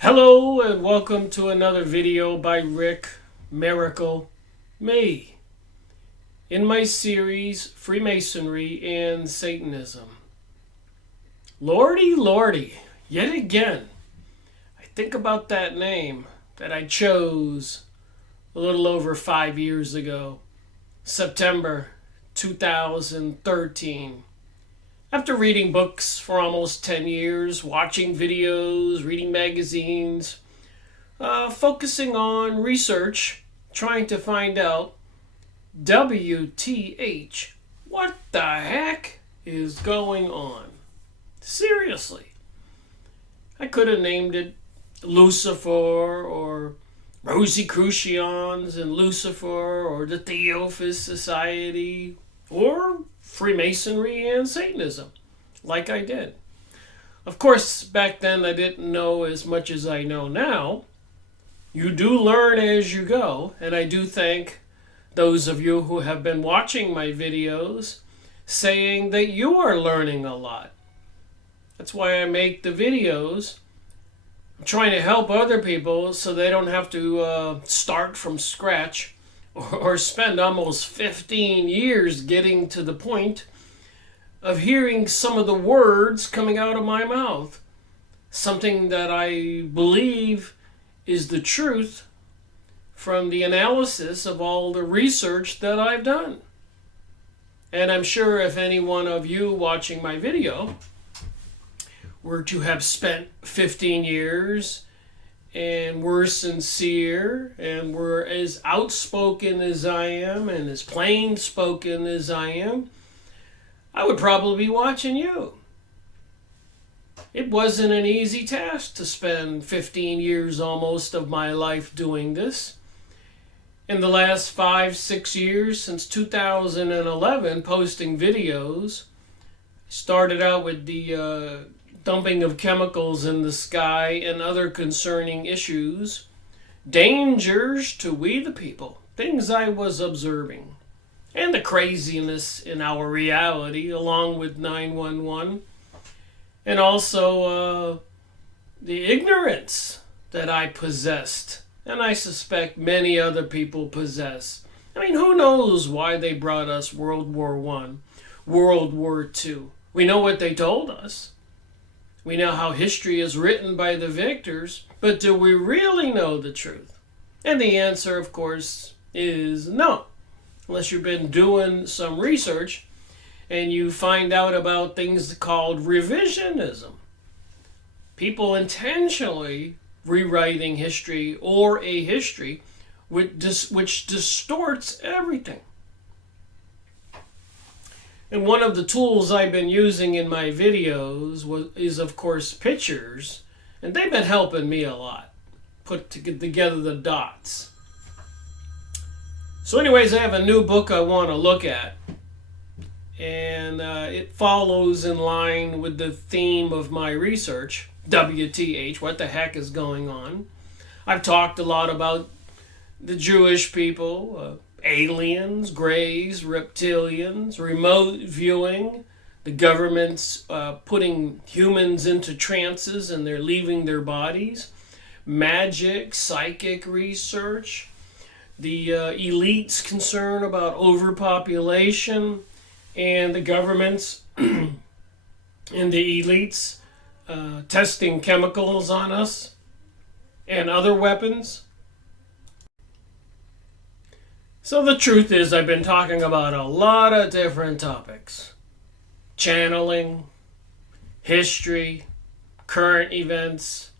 Hello and welcome to another video by Rick Miracle Me in my series Freemasonry and Satanism. Lordy, lordy, yet again, I think about that name that I chose a little over 5 years ago, September 2013. After reading books for almost 10 years, watching videos, reading magazines, focusing on research, trying to find out WTH, what the heck is going on? Seriously. I could have named it Lucifer or Rosicrucians and Lucifer or the Theophist Society or Freemasonry and Satanism, like I did. Of course, back then I didn't know as much as I know now. You do learn as you go, and I do thank those of you who have been watching my videos saying that you are learning a lot. That's why I make the videos. I'm trying to help other people so they don't have to start from scratch or spend almost 15 years getting to the point of hearing some of the words coming out of my mouth. Something that I believe is the truth from the analysis of all the research that I've done. And I'm sure if any one of you watching my video were to have spent 15 years and were sincere and were as outspoken as I am and as plain spoken as I am, I would probably be watching you. It wasn't an easy task to spend 15 years almost of my life doing this. In the last 5-6 years, since 2011, posting videos, started out with the dumping of chemicals in the sky and other concerning issues, dangers to we the people, things I was observing, and the craziness in our reality along with 911, and also the ignorance that I possessed, and I suspect many other people possess. I mean, who knows why they brought us World War I, World War II. We know what they told us. We know how history is written by the victors, but do we really know the truth? And the answer, of course, is no. Unless you've been doing some research and you find out about things called revisionism. People intentionally rewriting history or a history which distorts everything. And one of the tools I've been using in my videos is, of course, pictures. And they've been helping me a lot. Put together the dots. So anyways, I have a new book I want to look at. And it follows in line with the theme of my research. WTH, what the heck is going on? I've talked a lot about the Jewish people, aliens, greys, reptilians, remote viewing, the government's putting humans into trances and they're leaving their bodies, magic, psychic research, the elites' concern about overpopulation, and the governments and the elites testing chemicals on us and other weapons. So the truth is, I've been talking about a lot of different topics. Channeling, history, current events,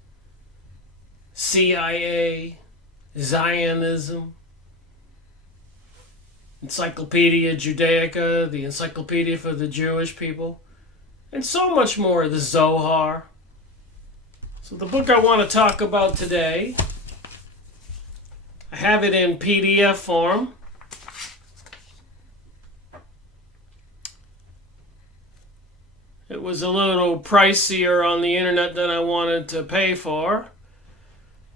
CIA, Zionism, Encyclopedia Judaica, the Encyclopedia for the Jewish people, and so much more, the Zohar. So the book I want to talk about today, I have it in PDF form. It was a little pricier on the internet than I wanted to pay for.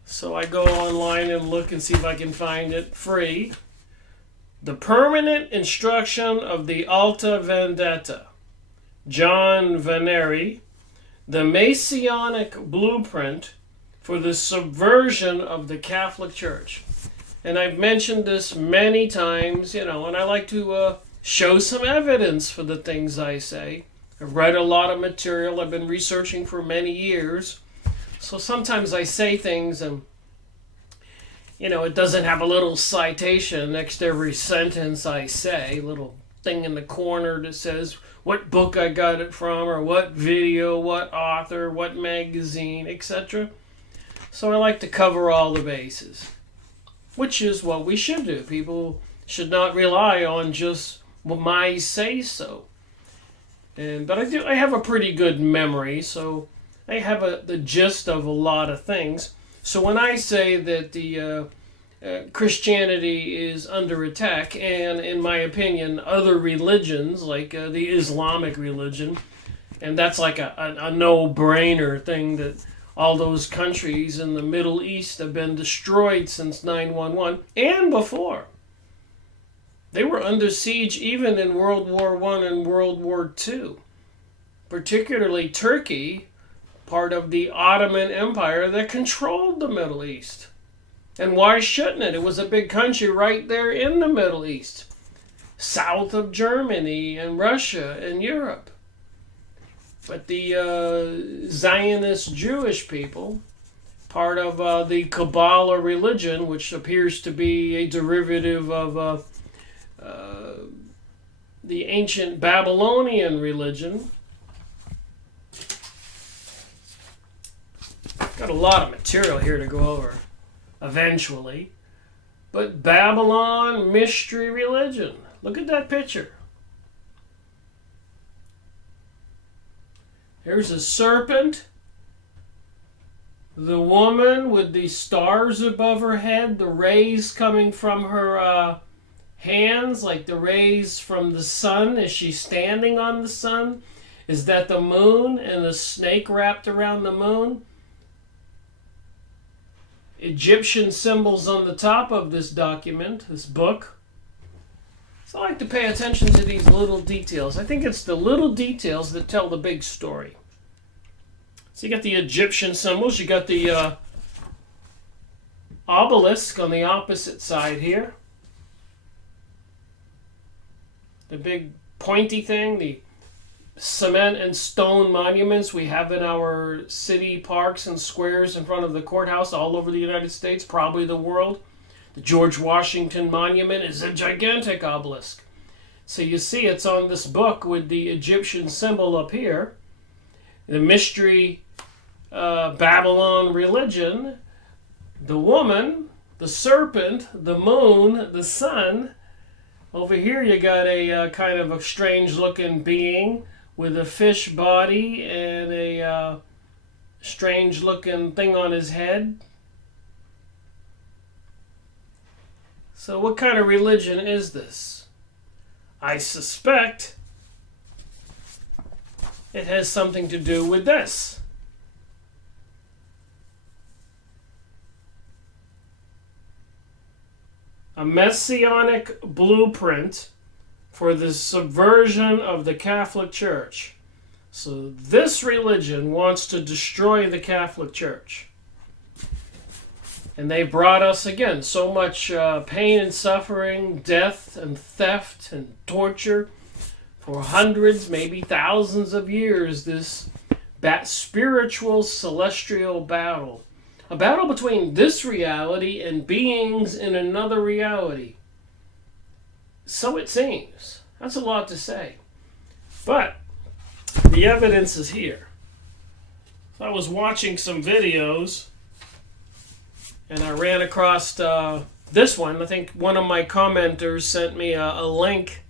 So I go online and look and see if I can find it free. The Permanent Instruction of the Alta Vendetta. John Vaneri, The Masonic Blueprint for the subversion of the Catholic Church. And I've mentioned this many times, and I like to show some evidence for the things I say. I've read a lot of material. I've been researching for many years. So sometimes I say things and, it doesn't have a little citation next to every sentence I say, a little thing in the corner that says what book I got it from, or what video, what author, what magazine, etc. So I like to cover all the bases, which is what we should do. People should not rely on just my say-so. But I have a pretty good memory, so I have the gist of a lot of things. So when I say that the Christianity is under attack, and in my opinion, other religions like the Islamic religion, and that's like a no-brainer thing, that all those countries in the Middle East have been destroyed since 9/11 and before. They were under siege even in World War I and World War II, particularly Turkey, part of the Ottoman Empire that controlled the Middle East. And why shouldn't it? It was a big country right there in the Middle East, south of Germany and Russia and Europe. But the Zionist Jewish people, part of the Kabbalah religion, which appears to be a derivative of the ancient Babylonian religion. Got a lot of material here to go over eventually. But Babylon mystery religion. Look at that picture. Here's a serpent. The woman with the stars above her head, the rays coming from her hands, like the rays from the sun. Is she standing on the sun? Is that the moon and the snake wrapped around the moon? Egyptian symbols on the top of this document, this book. So I like to pay attention to these little details. I think it's the little details that tell the big story. So you got the Egyptian symbols, you got the obelisk on the opposite side here. The big pointy thing, the cement and stone monuments we have in our city parks and squares in front of the courthouse all over the United States, probably the world. The George Washington Monument is a gigantic obelisk. So you see it's on this book with the Egyptian symbol up here. The mystery Babylon religion, the woman, the serpent, the moon, the sun. Over here you got a kind of a strange looking being with a fish body and a strange looking thing on his head. So what kind of religion is this? I suspect it has something to do with this. A messianic blueprint for the subversion of the Catholic Church. So this religion wants to destroy the Catholic Church. And they brought us, again, so much pain and suffering, death and theft and torture for hundreds, maybe thousands of years, this spiritual celestial battle. A battle between this reality and beings in another reality. So it seems. That's a lot to say. But the evidence is here. So I was watching some videos and I ran across this one. I think one of my commenters sent me a link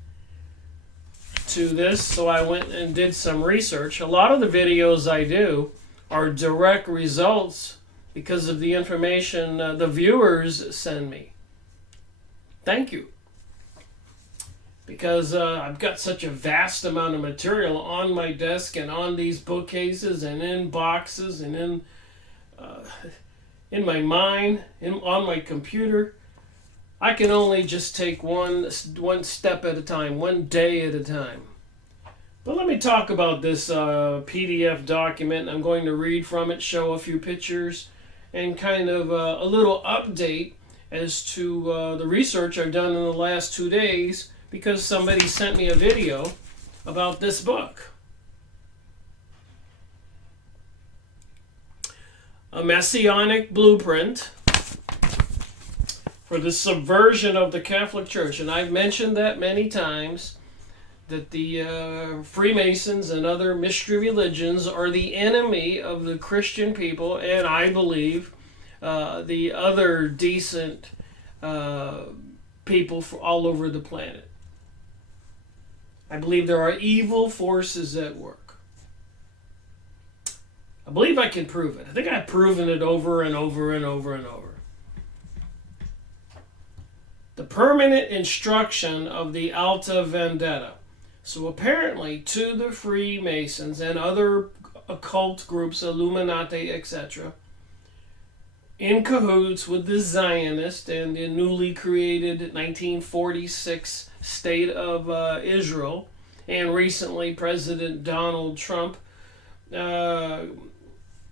to this, so I went and did some research. A lot of the videos I do are direct results because of the information the viewers send me. Thank you. Because I've got such a vast amount of material on my desk and on these bookcases and in boxes and in my mind, on my computer. I can only just take one step at a time, one day at a time. But let me talk about this PDF document. I'm going to read from it, show a few pictures, and kind of a little update as to the research I've done in the last 2 days, because somebody sent me a video about this book. A Messianic Blueprint for the Subversion of the Catholic Church. And I've mentioned that many times, that the Freemasons and other mystery religions are the enemy of the Christian people, and I believe the other decent people all over the planet. I believe there are evil forces at work. I believe I can prove it. I think I've proven it over and over and over and over. The permanent instruction of the Alta Vendetta. So apparently, to the Freemasons and other occult groups, Illuminati, etc., in cahoots with the Zionist and the newly created 1946 State of Israel, and recently President Donald Trump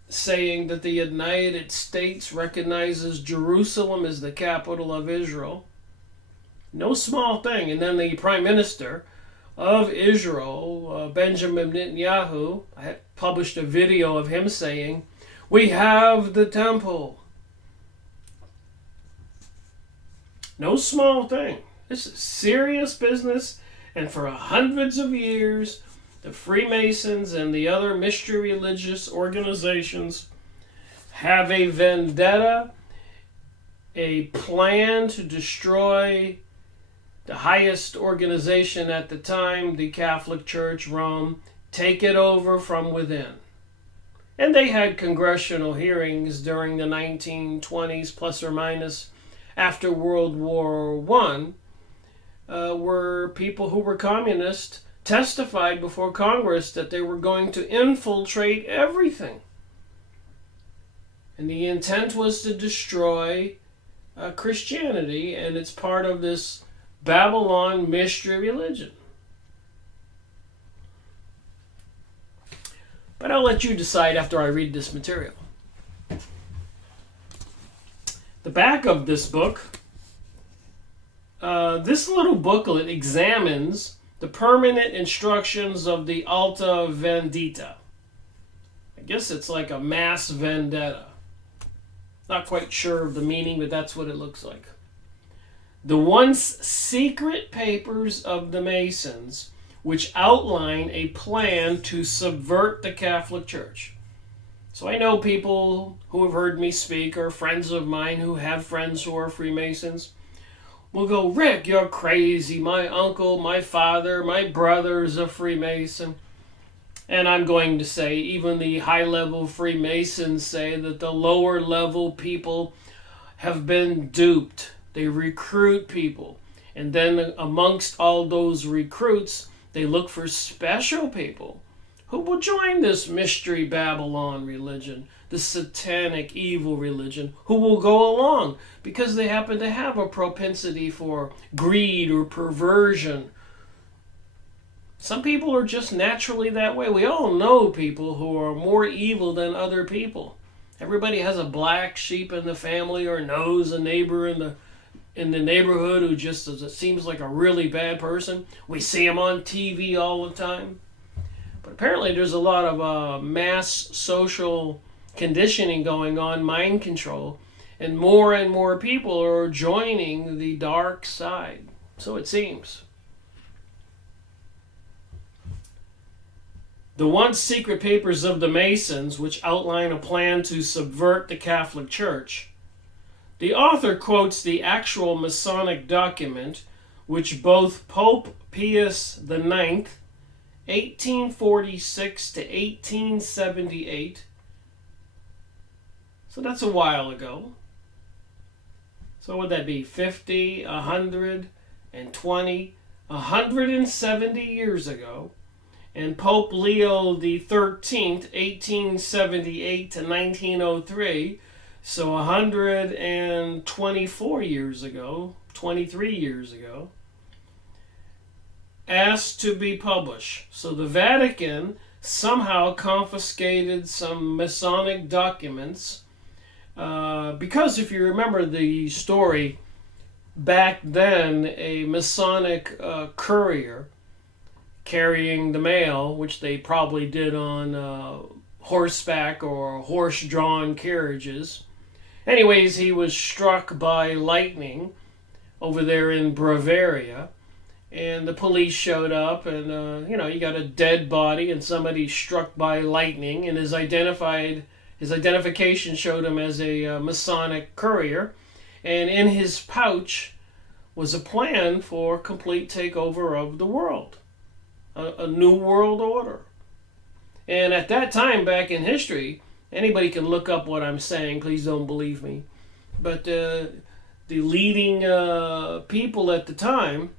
saying that the United States recognizes Jerusalem as the capital of Israel. No small thing. And then the Prime Minister of Israel, Benjamin Netanyahu, I had published a video of him saying, "We have the temple." No small thing. This is serious business, and for hundreds of years, the Freemasons and the other mystery religious organizations have a vendetta, a plan to destroy the highest organization at the time, the Catholic Church, Rome, take it over from within. And they had congressional hearings during the 1920s, plus or minus, after World War I, where people who were communist testified before Congress that they were going to infiltrate everything. And the intent was to destroy Christianity, and it's part of this Babylon mystery religion. But I'll let you decide after I read this material. The back of this book, this little booklet examines the permanent instructions of the Alta Vendita. I guess it's like a mass vendetta. Not quite sure of the meaning, but that's what it looks like. The once secret papers of the Masons, which outline a plan to subvert the Catholic Church. So I know people who have heard me speak, or friends of mine who have friends who are Freemasons, will go, "Rick, you're crazy. My uncle, my father, my brother is a Freemason." And I'm going to say, even the high-level Freemasons say that the lower-level people have been duped. They recruit people. And then amongst all those recruits, they look for special people who will join this mystery Babylon religion, the satanic evil religion, who will go along because they happen to have a propensity for greed or perversion. Some people are just naturally that way. We all know people who are more evil than other people. Everybody has a black sheep in the family, or knows a neighbor in the neighborhood who just seems like a really bad person. We see him on TV all the time. But apparently there's a lot of mass social conditioning going on, mind control, and more people are joining the dark side. So it seems. The once secret papers of the Masons, which outline a plan to subvert the Catholic Church. The author quotes the actual Masonic document, which both Pope Pius IX, 1846 to 1878, so that's a while ago. So would that be 50, 120, 170 years ago? And Pope Leo the 13th, 1878 to 1903, so 124 years ago, 23 years ago, asked to be published. So the Vatican somehow confiscated some Masonic documents Because if you remember the story, back then a Masonic courier carrying the mail, which they probably did on horseback or horse-drawn carriages. Anyways, he was struck by lightning over there in Bavaria, and the police showed up, and you got a dead body and somebody struck by lightning, and his identification showed him as a Masonic courier, and in his pouch was a plan for complete takeover of the world, a new world order. And at that time, back in history, anybody can look up what I'm saying, please don't believe me, but the leading people at the time,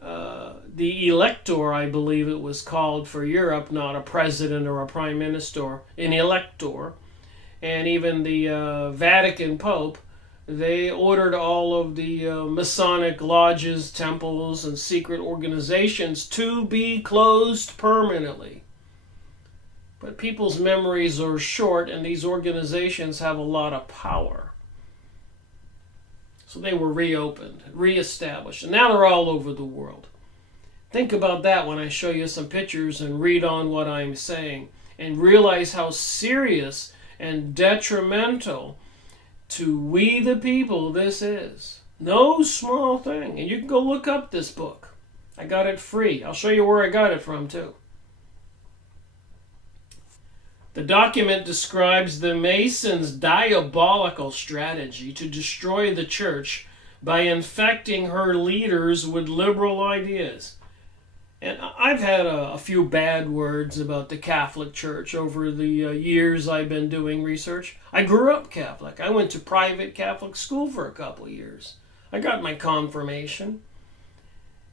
the elector, I believe it was called for Europe, not a president or a prime minister, an elector, and even the Vatican Pope, they ordered all of the Masonic lodges, temples, and secret organizations to be closed permanently. But people's memories are short, and these organizations have a lot of power. So they were reopened, reestablished, and now they're all over the world. Think about that when I show you some pictures and read on what I'm saying, and realize how serious and detrimental to we the people this is. No small thing. And you can go look up this book. I got it free. I'll show you where I got it from too. The document describes the Masons' diabolical strategy to destroy the church by infecting her leaders with liberal ideas. And I've had a few bad words about the Catholic Church over the years I've been doing research. I grew up Catholic. I went to private Catholic school for a couple of years. I got my confirmation.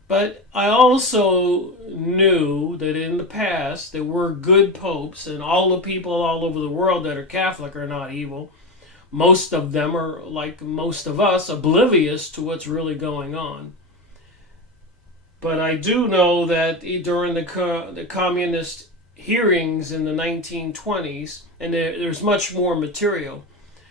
But I also knew that in the past there were good popes, and all the people all over the world that are Catholic are not evil. Most of them are, like most of us, oblivious to what's really going on. But I do know that during the communist hearings in the 1920s, and there's much more material,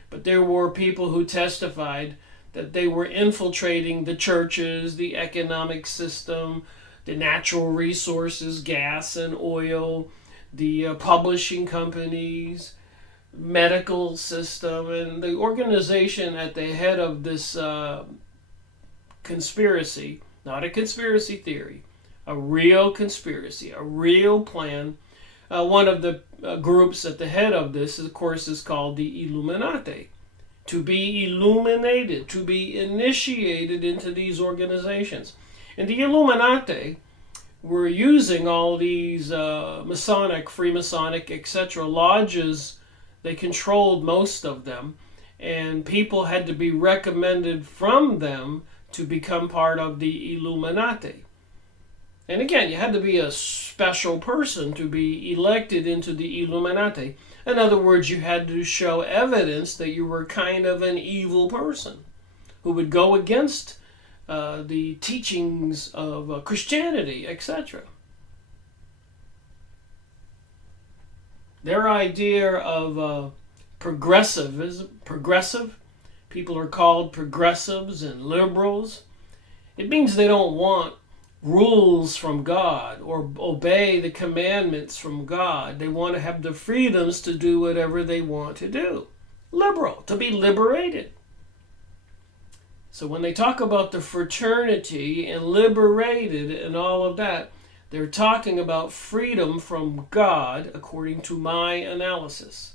but there were people who testified that they were infiltrating the churches, the economic system, the natural resources, gas and oil, the publishing companies, medical system, and the organization at the head of this conspiracy, not a conspiracy theory, a real conspiracy, a real plan. One of the groups at the head of this, of course, is called the Illuminati. To be illuminated, to be initiated into these organizations. And the Illuminati were using all these Masonic, Freemasonic, etc. lodges. They controlled most of them, and people had to be recommended from them to become part of the Illuminati. And again, you had to be a special person to be elected into the Illuminati. In other words, you had to show evidence that you were kind of an evil person who would go against the teachings of Christianity, etc. Their idea of progressive, people are called progressives and liberals. It means they don't want rules from God or obey the commandments from God. They want to have the freedoms to do whatever they want to do. Liberal, to be liberated. So when they talk about the fraternity and liberated and all of that, they're talking about freedom from God according to my analysis.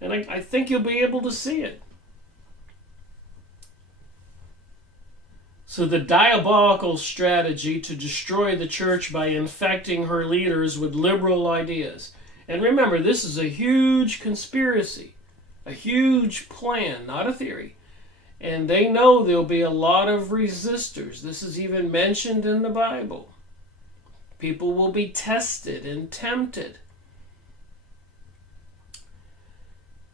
And I think you'll be able to see it. So the diabolical strategy to destroy the church by infecting her leaders with liberal ideas. And remember, this is a huge conspiracy, a huge plan, not a theory. And they know there'll be a lot of resistors. This is even mentioned in the Bible. People will be tested and tempted.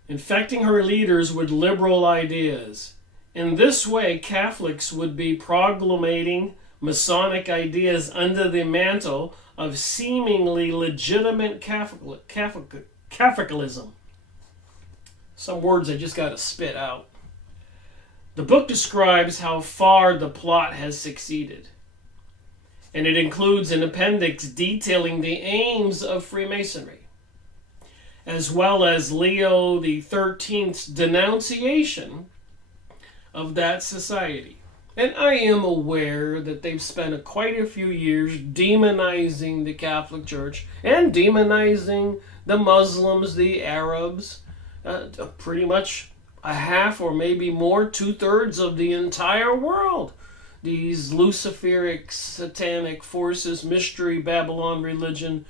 Infecting her leaders with liberal ideas. In this way, Catholics would be proclamating Masonic ideas under the mantle of seemingly legitimate Catholicism. Some words I just got to spit out. The book describes how far the plot has succeeded, and it includes an appendix detailing the aims of Freemasonry, as well as Leo XIII's denunciation of that society. And I am aware that they've spent quite a few years demonizing the Catholic Church and demonizing the Muslims, the Arabs, pretty much a half or maybe more, 2/3 of the entire world. These Luciferic, satanic forces, mystery, Babylon religion,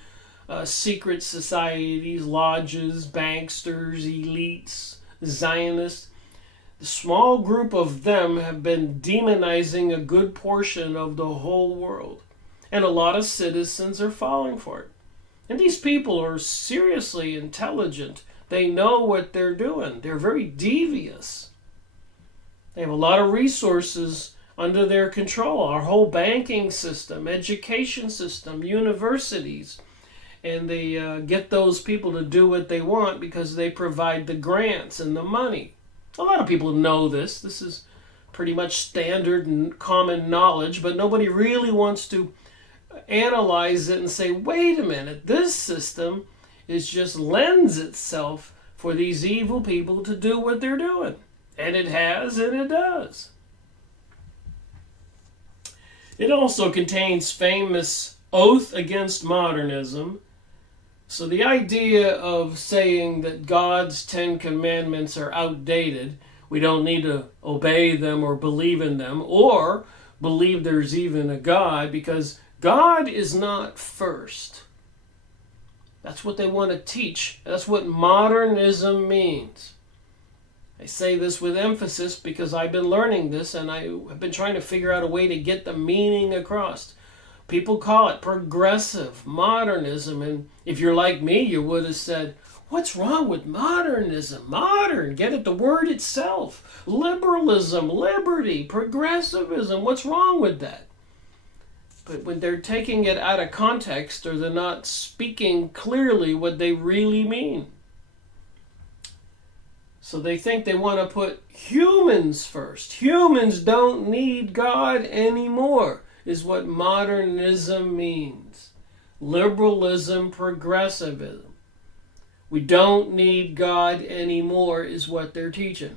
secret societies, lodges, banksters, elites, Zionists. The small group of them have been demonizing a good portion of the whole world. And a lot of citizens are falling for it. And these people are seriously intelligent. They know what they're doing. They're very devious. They have a lot of resources under their control. Our whole banking system, education system, universities. And they get those people to do what they want because they provide the grants and the money. A lot of people know this. This is pretty much standard and common knowledge, but nobody really wants to analyze it and say, wait a minute, this system just lends itself for these evil people to do what they're doing. And it has, and it does. It also contains famous oath against modernism. So the idea of saying that God's 10 commandments are outdated, we don't need to obey them or believe in them, or believe there's even a God, because God is not first. That's what they want to teach. That's what modernism means. I say this with emphasis because I've been learning this and I have been trying to figure out a way to get the meaning across. People call it progressive modernism, and if you're like me, you would have said, what's wrong with modernism? Modern, get at the word itself. Liberalism, liberty, progressivism, what's wrong with that? But when they're taking it out of context, or they're not speaking clearly what they really mean. So they think they want to put humans first. Humans don't need God anymore, is what modernism means. Liberalism, progressivism. We don't need God anymore is what they're teaching.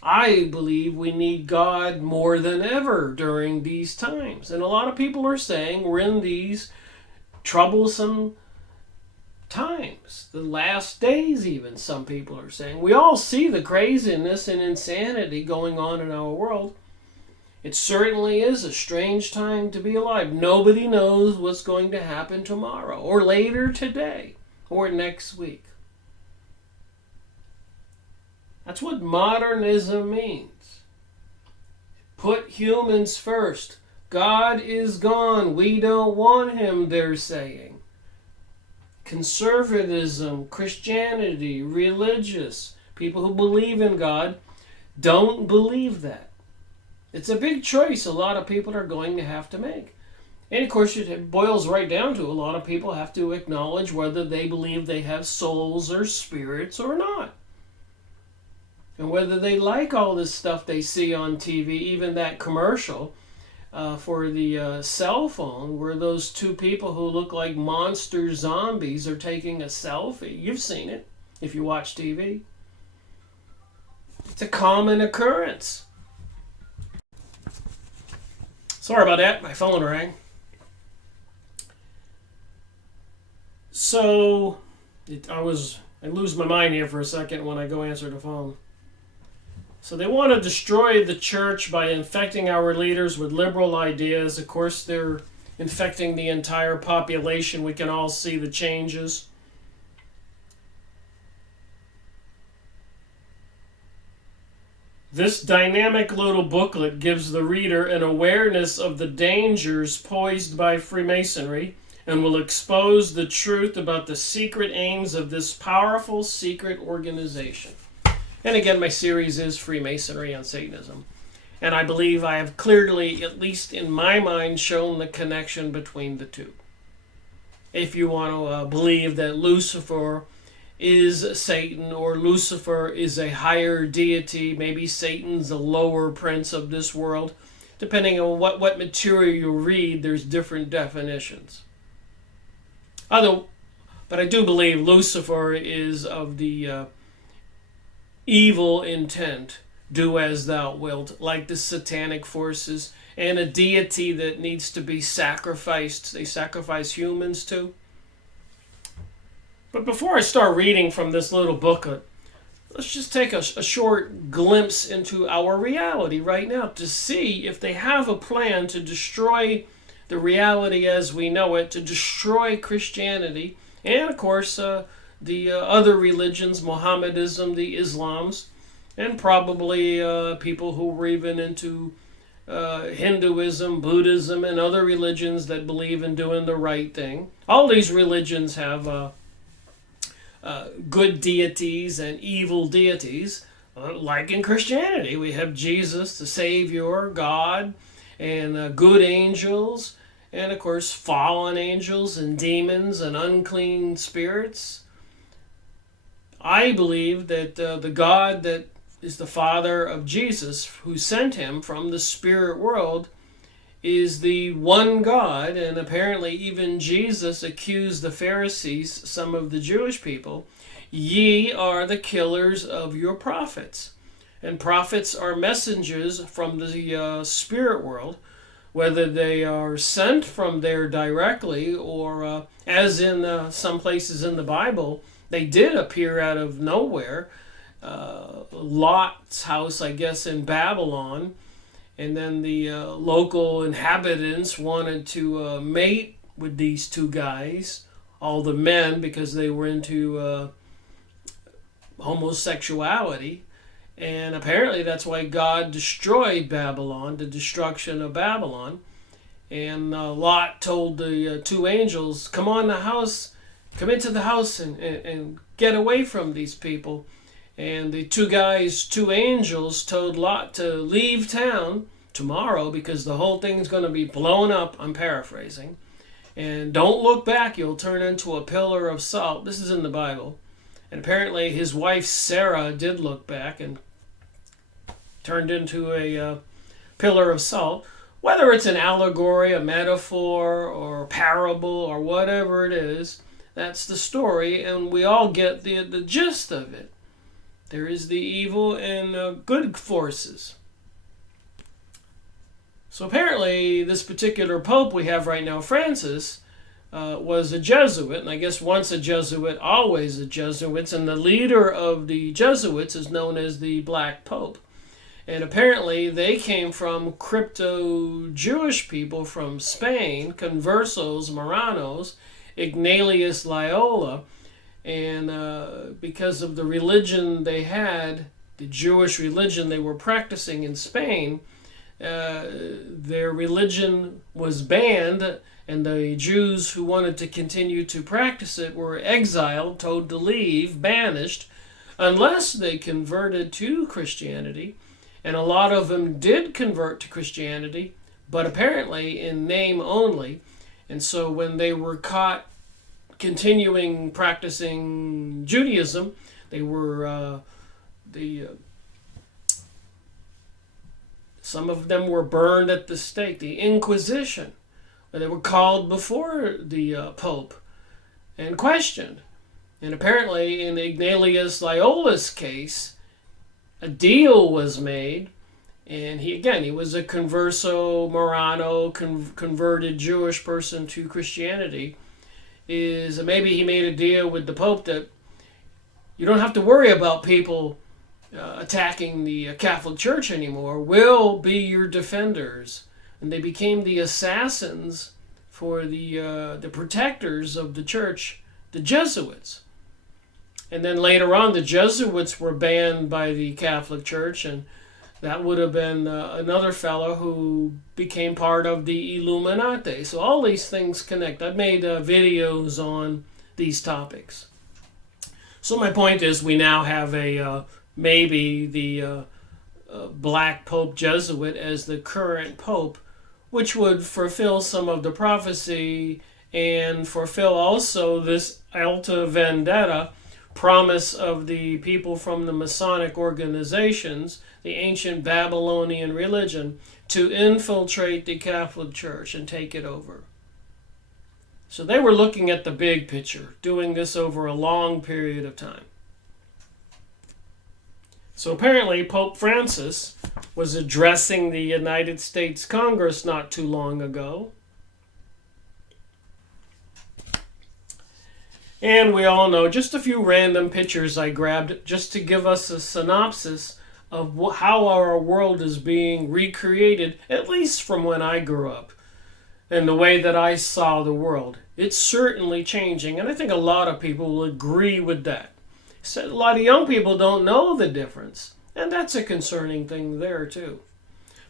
I believe we need God more than ever during these times. And a lot of people are saying we're in these troublesome times. The last days even, some people are saying. We all see the craziness and insanity going on in our world. It certainly is a strange time to be alive. Nobody knows what's going to happen tomorrow, or later today, or next week. That's what modernism means. Put humans first. God is gone. We don't want him, they're saying. Conservatism, Christianity, religious, people who believe in God don't believe that. It's a big choice a lot of people are going to have to make. And of course, it boils right down to a lot of people have to acknowledge whether they believe they have souls or spirits or not. And whether they like all this stuff they see on TV, even that commercial for the cell phone where those two people who look like monster zombies are taking a selfie. You've seen it if you watch TV. It's a common occurrence. Sorry about that, my phone rang. So, I lose my mind here for a second when I go answer the phone. So they want to destroy the church by infecting our leaders with liberal ideas. Of course, they're infecting the entire population. We can all see the changes. This dynamic little booklet gives the reader an awareness of the dangers posed by Freemasonry and will expose the truth about the secret aims of this powerful secret organization. And again, my series is Freemasonry and Satanism. And I believe I have clearly, at least in my mind, shown the connection between the two. If you want to believe that Lucifer is Satan, or Lucifer is a higher deity. Maybe Satan's the lower prince of this world. Depending on what material you read, there's different definitions. But I do believe Lucifer is of the evil intent, do as thou wilt, like the satanic forces, and a deity that needs to be sacrificed. They sacrifice humans to. But before I start reading from this little booklet, let's just take a short glimpse into our reality right now to see if they have a plan to destroy the reality as we know it, to destroy Christianity, and of course the other religions, Mohammedanism, the Islams, and probably people who were even into Hinduism, Buddhism, and other religions that believe in doing the right thing. All these religions have good deities and evil deities. Like in Christianity, we have Jesus, the Savior, God, and good angels, and of course fallen angels and demons and unclean spirits. I believe that the God that is the Father of Jesus, who sent him from the spirit world, is the one God, and apparently even Jesus accused the Pharisees, some of the Jewish people, ye are the killers of your prophets. And prophets are messengers from the spirit world, whether they are sent from there directly or, as in some places in the Bible, they did appear out of nowhere. Lot's house, I guess, in Babylon. And then the local inhabitants wanted to mate with these two guys, all the men, because they were into homosexuality. And apparently that's why God destroyed Babylon, the destruction of Babylon. And Lot told the two angels, come on the house, come into the house and get away from these people. And the two angels told Lot to leave town tomorrow because the whole thing's going to be blown up. I'm paraphrasing. And don't look back, you'll turn into a pillar of salt. This is in the Bible. And apparently his wife Sarah did look back and turned into a pillar of salt. Whether it's an allegory, a metaphor, or a parable, or whatever it is, that's the story, and we all get the gist of it. There is the evil and good forces. So apparently this particular pope we have right now, Francis, was a Jesuit, and I guess once a Jesuit, always a Jesuit, and the leader of the Jesuits is known as the Black Pope. And apparently they came from crypto-Jewish people from Spain, conversos, Marranos, Ignatius Loyola, and because of the religion they had, the Jewish religion they were practicing in Spain, their religion was banned, and the Jews who wanted to continue to practice it were exiled, told to leave, banished, unless they converted to Christianity. And a lot of them did convert to Christianity, but apparently in name only. And so when they were caught continuing practicing Judaism, they were some of them were burned at the stake, the Inquisition. They were called before the Pope and questioned. And apparently in Ignatius Loyola's case, a deal was made, and he was a converso Marrano, converted Jewish person to Christianity. Maybe he made a deal with the Pope that you don't have to worry about people attacking the Catholic Church anymore. We'll be your defenders. And they became the assassins for the protectors of the church, the Jesuits. And then later on, the Jesuits were banned by the Catholic Church, and that would have been another fellow who became part of the Illuminati. So all these things connect. I've made videos on these topics. So my point is, we now have maybe the Black Pope Jesuit as the current Pope, which would fulfill some of the prophecy and fulfill also this Alta Vendetta, promise of the people from the Masonic organizations, the ancient Babylonian religion, to infiltrate the Catholic Church and take it over. So they were looking at the big picture, doing this over a long period of time. So apparently Pope Francis was addressing the United States Congress not too long ago. And we all know just a few random pictures I grabbed just to give us a synopsis of how our world is being recreated, at least from when I grew up, and the way that I saw the world. It's certainly changing, and I think a lot of people will agree with that. So a lot of young people don't know the difference, and that's a concerning thing there too.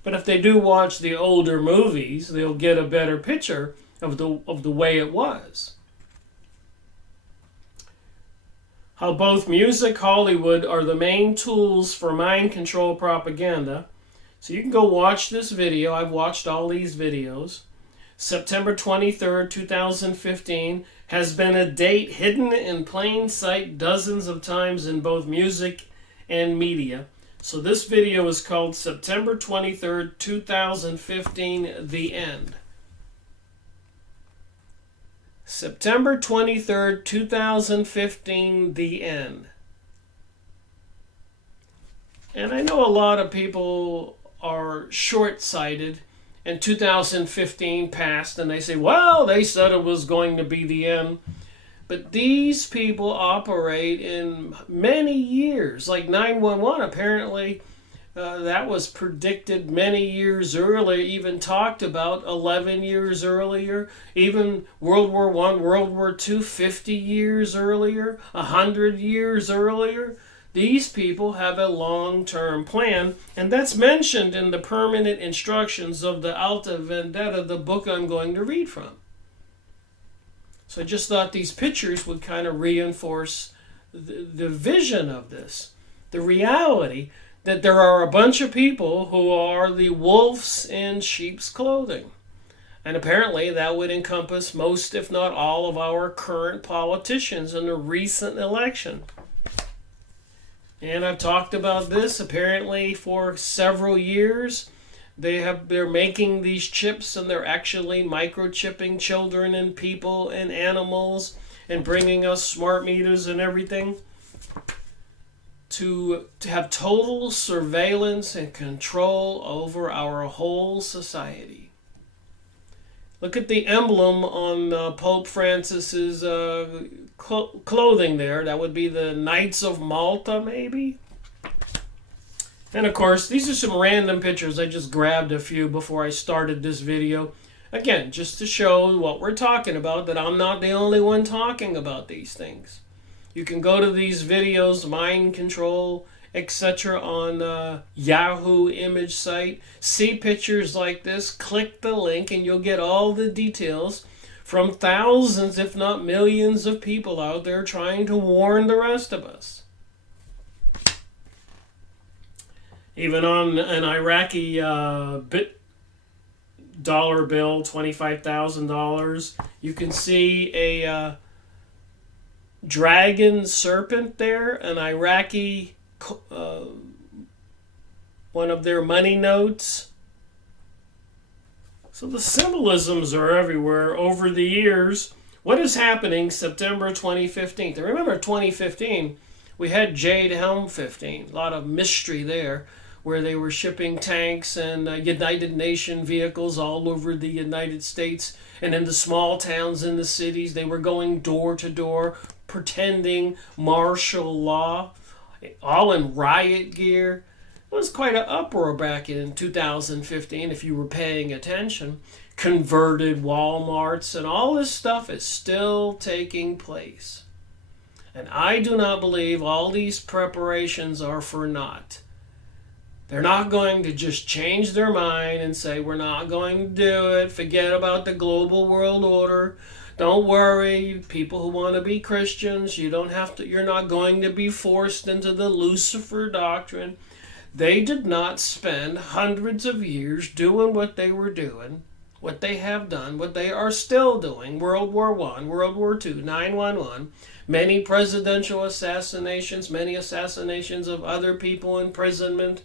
But if they do watch the older movies, they'll get a better picture of the way it was. How both music, Hollywood are the main tools for mind control propaganda. So you can go watch this video. I've watched all these videos. September 23rd, 2015 has been a date hidden in plain sight dozens of times in both music and media. So this video is called September 23rd, 2015, The End. September 23rd, 2015, The End. And I know a lot of people are short-sighted, and 2015 passed, and they say, well, they said it was going to be the end. But these people operate in many years, like 911, apparently that was predicted many years earlier, even talked about 11 years earlier, even World War I, World War II, 50 years earlier, 100 years earlier. These people have a long-term plan, and that's mentioned in the permanent instructions of the Alta Vendetta, the book I'm going to read from. So I just thought these pictures would kind of reinforce the vision of this, the reality that there are a bunch of people who are the wolves in sheep's clothing. And apparently that would encompass most, if not all, of our current politicians in the recent election. And I've talked about this apparently for several years. They're making these chips, and they're actually microchipping children and people and animals and bringing us smart meters and everything to have total surveillance and control over our whole society. Look at the emblem on Pope Francis's clothing there. That would be the Knights of Malta, maybe? And of course, these are some random pictures. I just grabbed a few before I started this video. Again, just to show what we're talking about, that I'm not the only one talking about these things. You can go to these videos, mind control, etc. on Yahoo image site. See pictures like this, click the link, and you'll get all the details from thousands, if not millions, of people out there trying to warn the rest of us. Even on an Iraqi dollar bill, $25,000, you can see a dragon serpent there, an Iraqi, one of their money notes. So the symbolisms are everywhere over the years. What is happening September 2015? And remember 2015, we had Jade Helm 15, a lot of mystery there, where they were shipping tanks and United Nation vehicles all over the United States, and in the small towns and the cities, they were going door to door, pretending martial law, all in riot gear. It was quite an uproar back in 2015, if you were paying attention. Converted Walmarts, and all this stuff is still taking place. And I do not believe all these preparations are for naught. They're not going to just change their mind and say, we're not going to do it, forget about the global world order. Don't worry, people who want to be Christians, you're not going to be forced into the Lucifer doctrine. They did not spend hundreds of years doing what they were doing what they have done, what they are still doing, World War I, World War II, 9/11, many presidential assassinations, many assassinations of other people, imprisonment,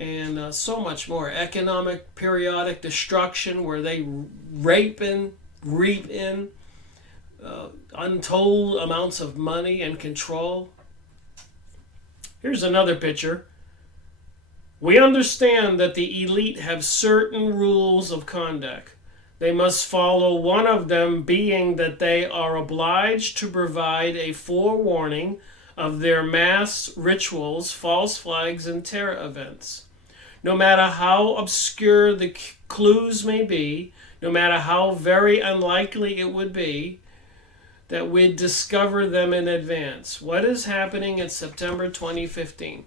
and so much more. Economic periodic destruction where they reap in untold amounts of money and control. Here's another picture. We understand that the elite have certain rules of conduct. They must follow one of them being that they are obliged to provide a forewarning of their mass rituals, false flags, and terror events. No matter how obscure the clues may be, no matter how very unlikely it would be, that we'd discover them in advance. What is happening in September 2015?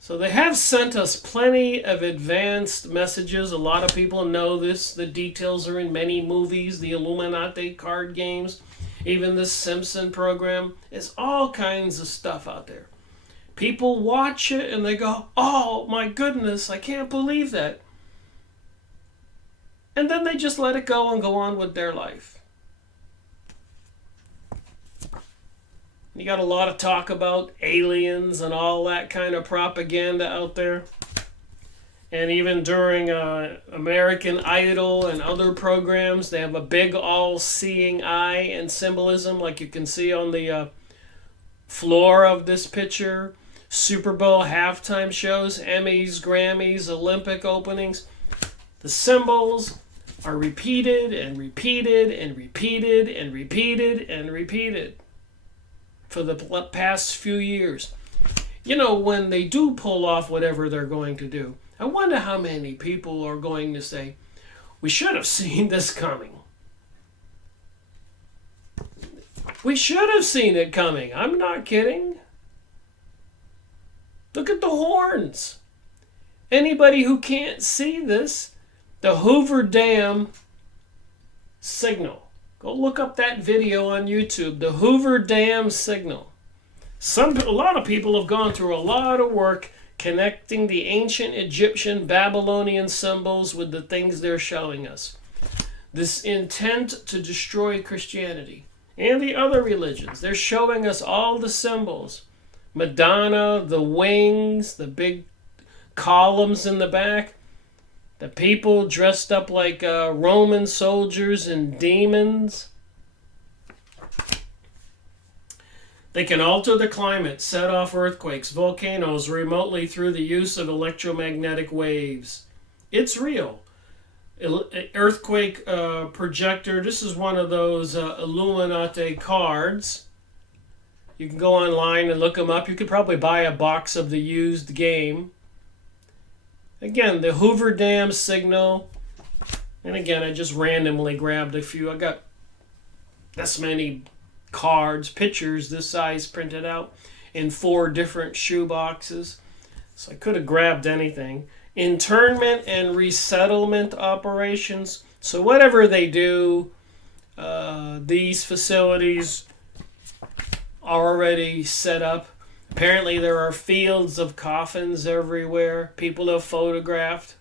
So they have sent us plenty of advanced messages. A lot of people know this. The details are in many movies, the Illuminati card games, even the Simpson program. There's all kinds of stuff out there. People watch it and they go, oh my goodness, I can't believe that. And then they just let it go and go on with their life. You got a lot of talk about aliens and all that kind of propaganda out there. And even during American Idol and other programs, they have a big all-seeing eye and symbolism like you can see on the floor of this picture. Super Bowl halftime shows, Emmys, Grammys, Olympic openings. The symbols are repeated and repeated and repeated and repeated and repeated for the past few years. You know, when they do pull off whatever they're going to do, I wonder how many people are going to say, we should have seen this coming. We should have seen it coming. I'm not kidding. Look at the horns. Anybody who can't see this, the Hoover Dam signal. Go look up that video on YouTube, the Hoover Dam signal. A lot of people have gone through a lot of work connecting the ancient Egyptian, Babylonian symbols with the things they're showing us. This intent to destroy Christianity and the other religions. They're showing us all the symbols. Madonna, the wings, the big columns in the back. The people dressed up like Roman soldiers and demons. They can alter the climate, set off earthquakes, volcanoes remotely through the use of electromagnetic waves. It's real. Earthquake projector. This is one of those Illuminati cards. You can go online and look them up. You could probably buy a box of the used game. Again, the Hoover Dam signal. And again, I just randomly grabbed a few. I got this many cards, pictures this size printed out in 4 different shoe boxes. So I could have grabbed anything. Internment and resettlement operations. So whatever they do, these facilities are already set up. Apparently there are fields of coffins everywhere. People have photographed.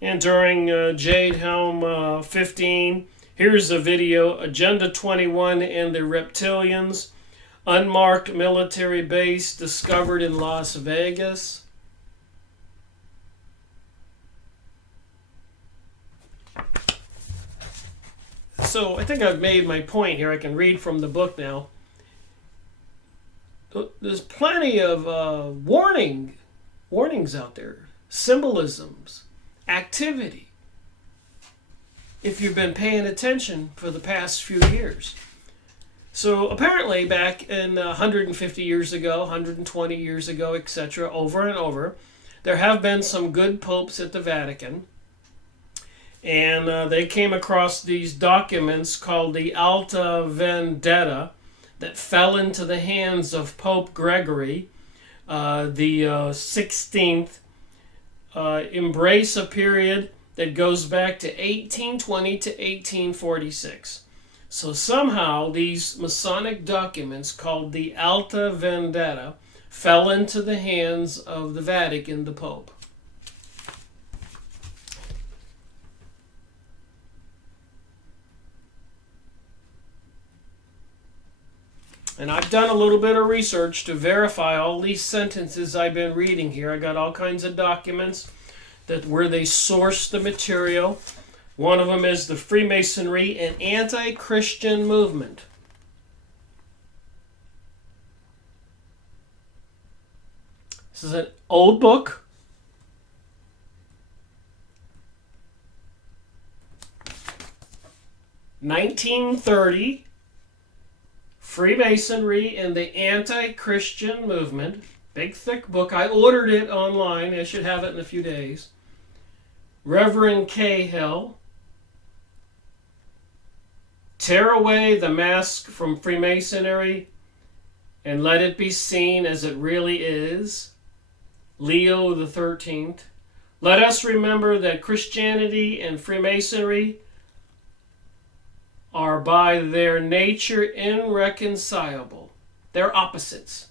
And during Jade Helm 15, here's a video, Agenda 21 and the Reptilians. Unmarked military base discovered in Las Vegas. So I think I've made my point here. I can read from the book now. There's plenty of warnings out there, symbolisms, activity, if you've been paying attention for the past few years. So apparently back in 150 years ago, 120 years ago, etc., over and over, there have been some good popes at the Vatican, and they came across these documents called the Alta Vendetta, that fell into the hands of Pope Gregory, the 16th, embrace a period that goes back to 1820 to 1846. So somehow these Masonic documents called the Alta Vendetta fell into the hands of the Vatican, the Pope. And I've done a little bit of research to verify all these sentences I've been reading here. I got all kinds of documents that where they source the material. One of them is the Freemasonry and Anti-Christian Movement. This is an old book. "1930, Freemasonry and the Anti-Christian Movement." Big, thick book. I ordered it online. I should have it in a few days. Reverend Cahill. "Tear away the mask from Freemasonry and let it be seen as it really is." Leo the 13th. "Let us remember that Christianity and Freemasonry are by their nature irreconcilable." They're opposites.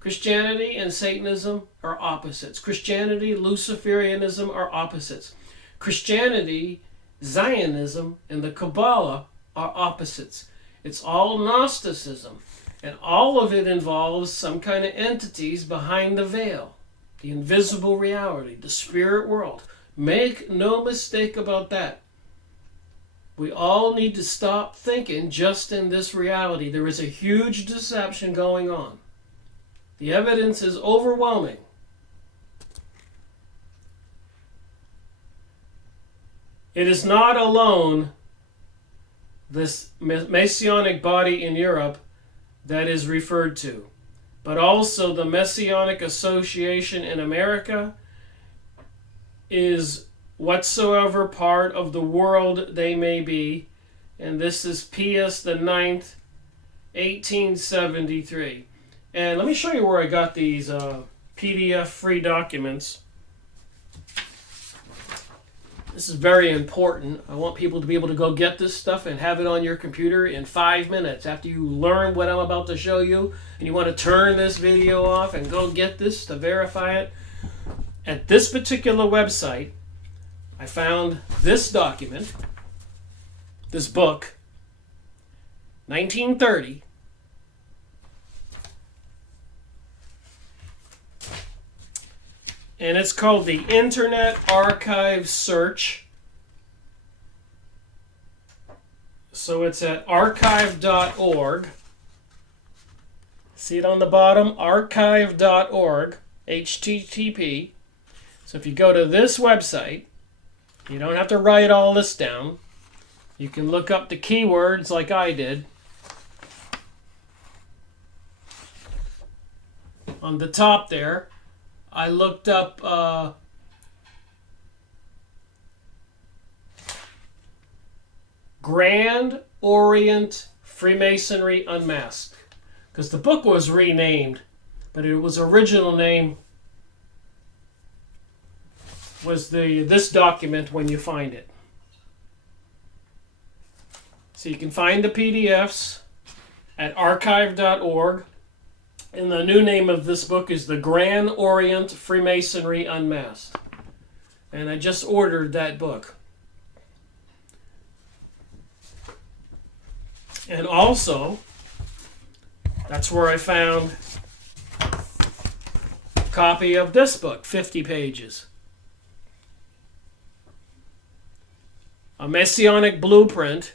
Christianity and Satanism are opposites. Christianity, Luciferianism are opposites. Christianity, Zionism, and the Kabbalah are opposites. It's all Gnosticism. And all of it involves some kind of entities behind the veil. The invisible reality, the spirit world. Make no mistake about that. We all need to stop thinking just in this reality. There is a huge deception going on. The evidence is overwhelming. It is not alone this Messianic body in Europe that is referred to, but also the Messianic Association in America is whatsoever part of the world they may be, and this is Pius the 9th, 1873. And let me show you where I got these PDF free documents. This is very important. I want people to be able to go get this stuff and have it on your computer in 5 minutes after you learn what I'm about to show you, and you want to turn this video off and go get this to verify it. At this particular website, I found this document, this book, 1930. And it's called the Internet Archive Search. So it's at archive.org. See it on the bottom? Archive.org, HTTP. So if you go to this website, you don't have to write all this down. You can look up the keywords like I did. On the top there, I looked up Grand Orient Freemasonry Unmasked, because the book was renamed, but it was original name was this document when you find it. So you can find the PDFs at archive.org. And the new name of this book is The Grand Orient Freemasonry Unmasked. And I just ordered that book. And also, that's where I found a copy of this book, 50 pages. A Messianic blueprint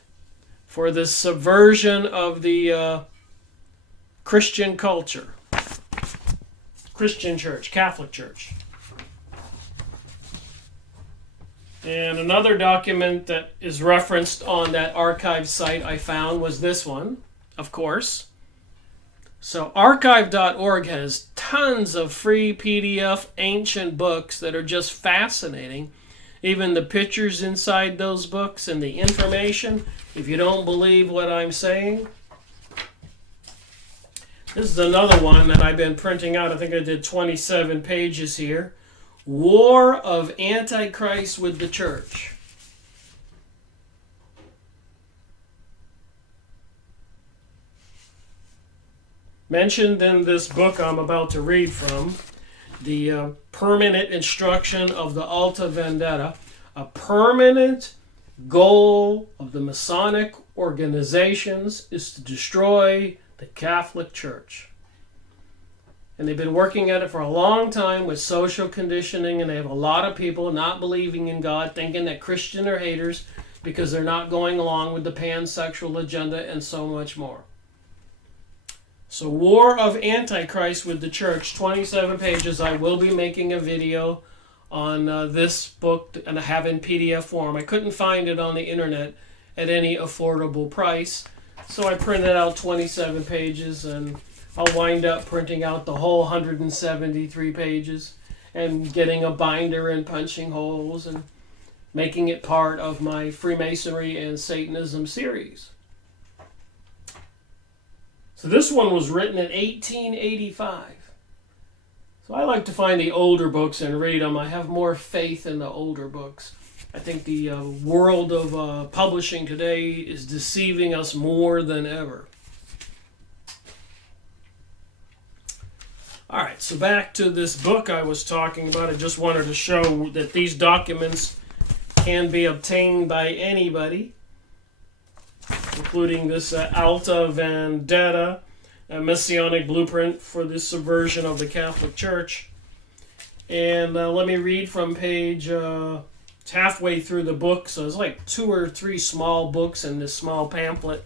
for the subversion of the Christian culture, Christian church, Catholic church. And another document that is referenced on that archive site I found was this one, of course. So archive.org has tons of free PDF ancient books that are just fascinating. Even the pictures inside those books and the information, if you don't believe what I'm saying. This is another one that I've been printing out. I think I did 27 pages here. War of Antichrist with the Church. Mentioned in this book I'm about to read from, the permanent instruction of the Alta Vendetta, a permanent goal of the Masonic organizations is to destroy The Catholic Church. And they've been working at it for a long time with social conditioning, and they have a lot of people not believing in God, thinking that Christians are haters because they're not going along with the pansexual agenda and so much more. So War of Antichrist with the Church, 27 pages. I will be making a video on this book, and I have in PDF form. I couldn't find it on the internet at any affordable price, so I printed out 27 pages, and I'll wind up printing out the whole 173 pages and getting a binder and punching holes and making it part of my Freemasonry and Satanism series. So this one was written in 1885. So I like to find the older books and read them. I have more faith in the older books. I think the world of publishing today is deceiving us more than ever. All right, so back to this book I was talking about. I just wanted to show that these documents can be obtained by anybody, including this Alta Vendetta, a Messianic blueprint for the subversion of the Catholic Church. And let me read from page, it's halfway through the book, so it's like 2 or 3 small books in this small pamphlet.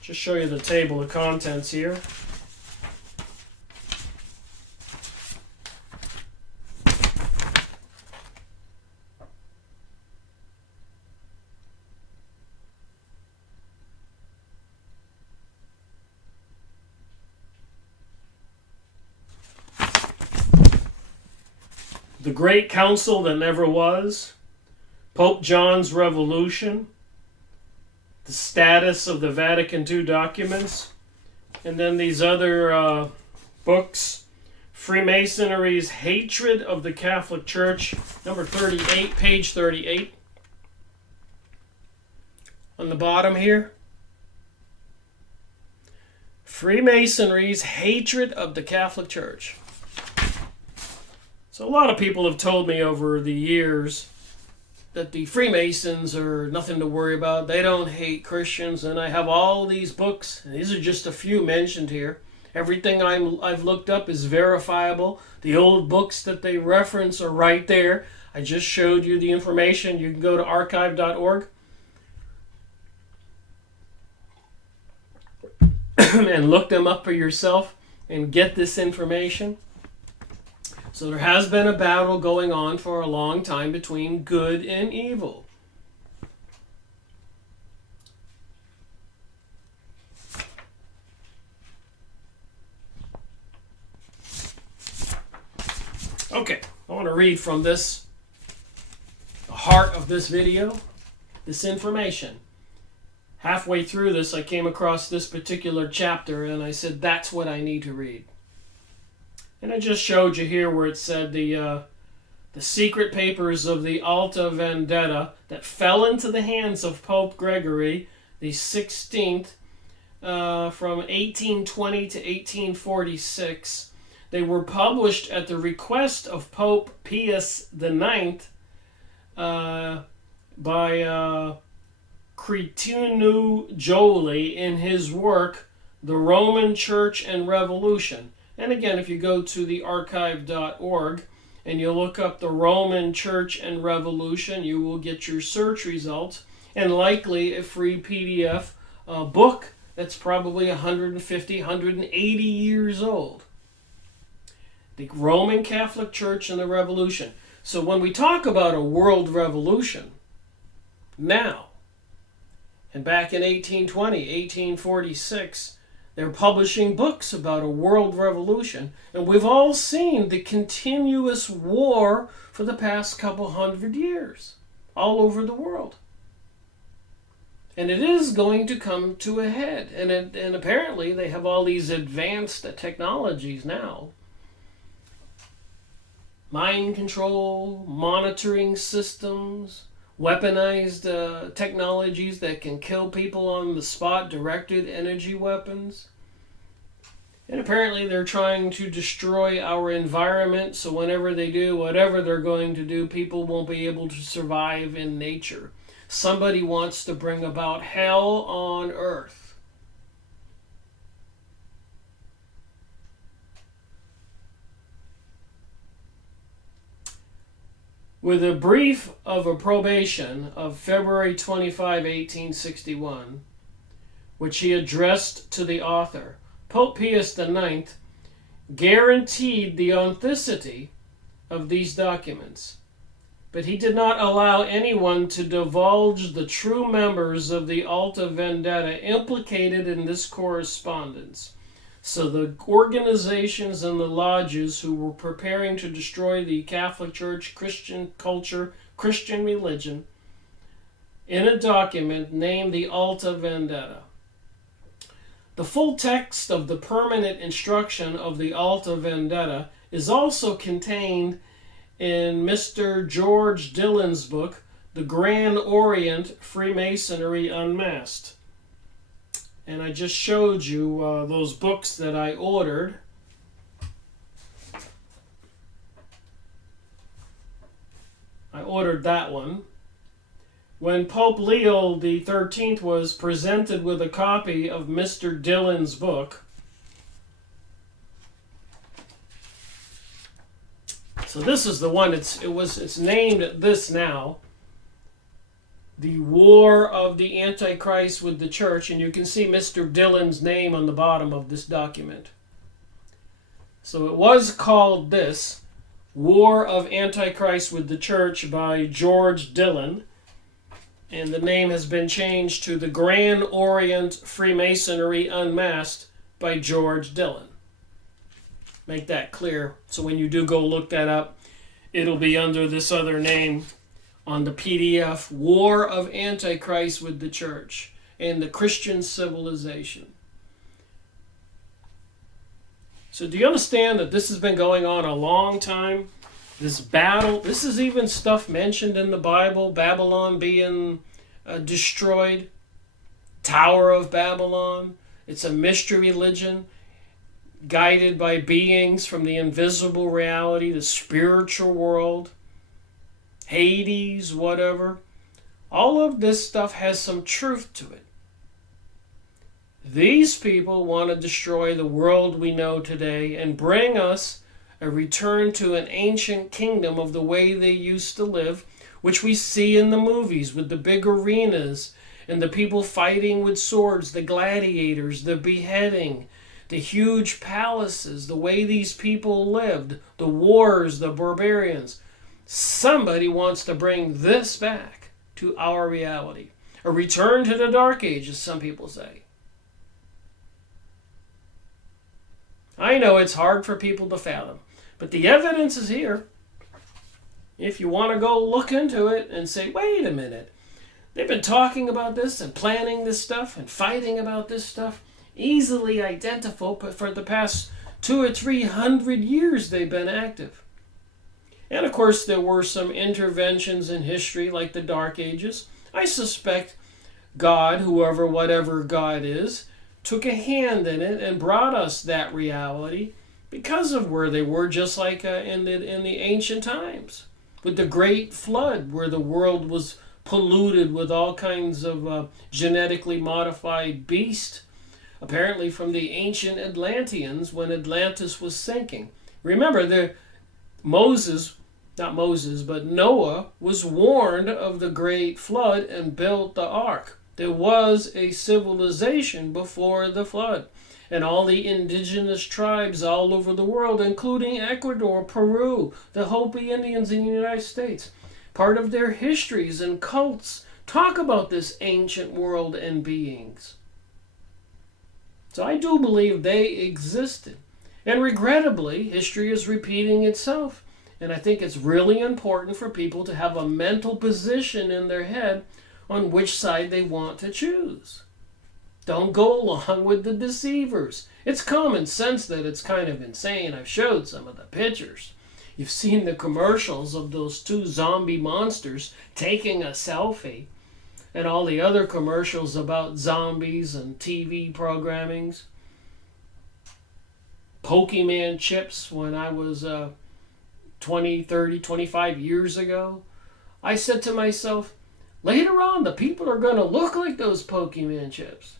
Just show you the table of contents here. The Great Council That Never Was, Pope John's Revolution, the status of the Vatican II documents, and then these other books, Freemasonry's Hatred of the Catholic Church, number 38, page 38. On the bottom here, Freemasonry's Hatred of the Catholic Church. So a lot of people have told me over the years that the Freemasons are nothing to worry about. They don't hate Christians, and I have all these books. And these are just a few mentioned here. Everything I've looked up is verifiable. The old books that they reference are right there. I just showed you the information. You can go to archive.org and look them up for yourself and get this information. So there has been a battle going on for a long time between good and evil. Okay, I want to read from this, the heart of this video, this information. Halfway through this, I came across this particular chapter, and I said, that's what I need to read. And I just showed you here where it said the secret papers of the Alta Vendetta that fell into the hands of Pope Gregory the 16th from 1820 to 1846. They were published at the request of Pope Pius IX by Cretinu Joly in his work, The Roman Church and Revolution. And again, if you go to the archive.org and you look up the Roman Church and Revolution, you will get your search results and likely a free PDF book that's probably 150, 180 years old. The Roman Catholic Church and the Revolution. So when we talk about a world revolution now, and back in 1820, 1846, they're publishing books about a world revolution, and we've all seen the continuous war for the past couple hundred years all over the world. And it is going to come to a head, and apparently they have all these advanced technologies now. Mind control, monitoring systems, weaponized technologies that can kill people on the spot, directed energy weapons. And apparently they're trying to destroy our environment, so whenever they do, whatever they're going to do, people won't be able to survive in nature. somebody wants to bring about hell on earth. With a brief of approbation of February 25, 1861, which he addressed to the author, Pope Pius IX guaranteed the authenticity of these documents, but he did not allow anyone to divulge the true members of the Alta Vendita implicated in this correspondence. So the organizations and the lodges who were preparing to destroy the Catholic Church, Christian culture, Christian religion, in a document named the Alta Vendita. The full text of the permanent instruction of the Alta Vendita is also contained in Mr. George Dillon's book, The Grand Orient, Freemasonry Unmasked. And I just showed you those books that I ordered. I ordered that one. When Pope Leo XIII was presented with a copy of Mr. Dillon's book, so this is the one. It's named this now, The War of the Antichrist with the Church, and you can see Mr. Dillon's name on the bottom of this document. So it was called this, War of Antichrist with the Church by George Dillon, and the name has been changed to The Grand Orient Freemasonry Unmasked by George Dillon. Make that clear, so when you do go look that up, it'll be under this other name on the PDF, War of Antichrist with the Church and the Christian Civilization. So do you understand that this has been going on a long time? This battle, this is even stuff mentioned in the Bible, Babylon being destroyed, Tower of Babylon. It's a mystery religion guided by beings from the invisible reality, the spiritual world, Hades, whatever. All of this stuff has some truth to it. These people want to destroy the world we know today and bring us a return to an ancient kingdom of the way they used to live, which we see in the movies with the big arenas and the people fighting with swords, the gladiators, the beheading, the huge palaces, the way these people lived, the wars, the barbarians. Somebody wants to bring this back to our reality. A return to the Dark Ages, some people say. I know it's hard for people to fathom, but the evidence is here. If you want to go look into it and say, wait a minute, they've been talking about this and planning this stuff and fighting about this stuff, easily identifiable, but for the past 200 or 300 years they've been active. And of course there were some interventions in history like the Dark Ages. I suspect God, whoever, whatever God is, took a hand in it and brought us that reality because of where they were, just like in the ancient times with the Great Flood, where the world was polluted with all kinds of genetically modified beasts, apparently from the ancient Atlanteans when Atlantis was sinking. Remember, Noah was warned of the Great Flood and built the ark. There was a civilization before the flood. And all the indigenous tribes all over the world, including Ecuador, Peru, the Hopi Indians in the United States, part of their histories and cults talk about this ancient world and beings. So I do believe they existed. And regrettably, history is repeating itself. And I think it's really important for people to have a mental position in their head on which side they want to choose. Don't go along with the deceivers. It's common sense that it's kind of insane. I've showed some of the pictures. You've seen the commercials of those two zombie monsters taking a selfie, and all the other commercials about zombies and TV programmings. Pokemon chips when I was 20, 30, 25 years ago. I said to myself, Later on, the people are going to look like those Pokemon chips.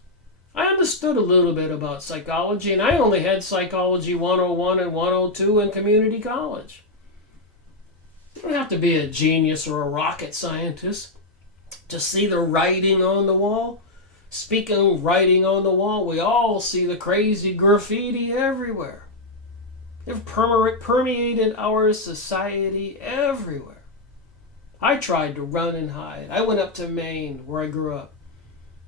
I understood a little bit about psychology, and I only had Psychology 101 and 102 in community college. You don't have to be a genius or a rocket scientist to see the writing on the wall. Speaking of writing on the wall, we all see the crazy graffiti everywhere. They've permeated our society everywhere. I tried to run and hide. I went up to Maine, where I grew up,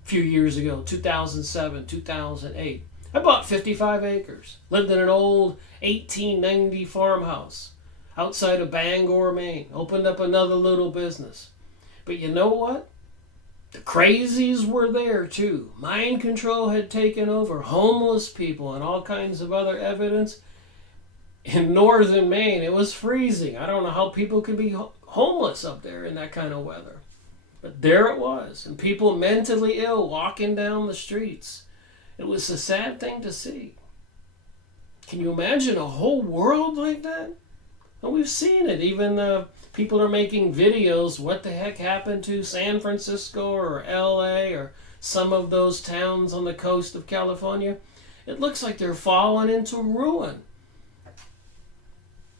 a few years ago, 2007, 2008. I bought 55 acres, lived in an old 1890 farmhouse outside of Bangor, Maine, opened up another little business. But you know what? The crazies were there too. Mind control had taken over, homeless people and all kinds of other evidence. In northern Maine, it was freezing. I don't know how people could be homeless up there in that kind of weather. But there it was, and people mentally ill walking down the streets. It was a sad thing to see. Can you imagine a whole world like that? And we've seen it. Even people are making videos. What the heck happened to San Francisco or LA or some of those towns on the coast of California? It looks like they're falling into ruin.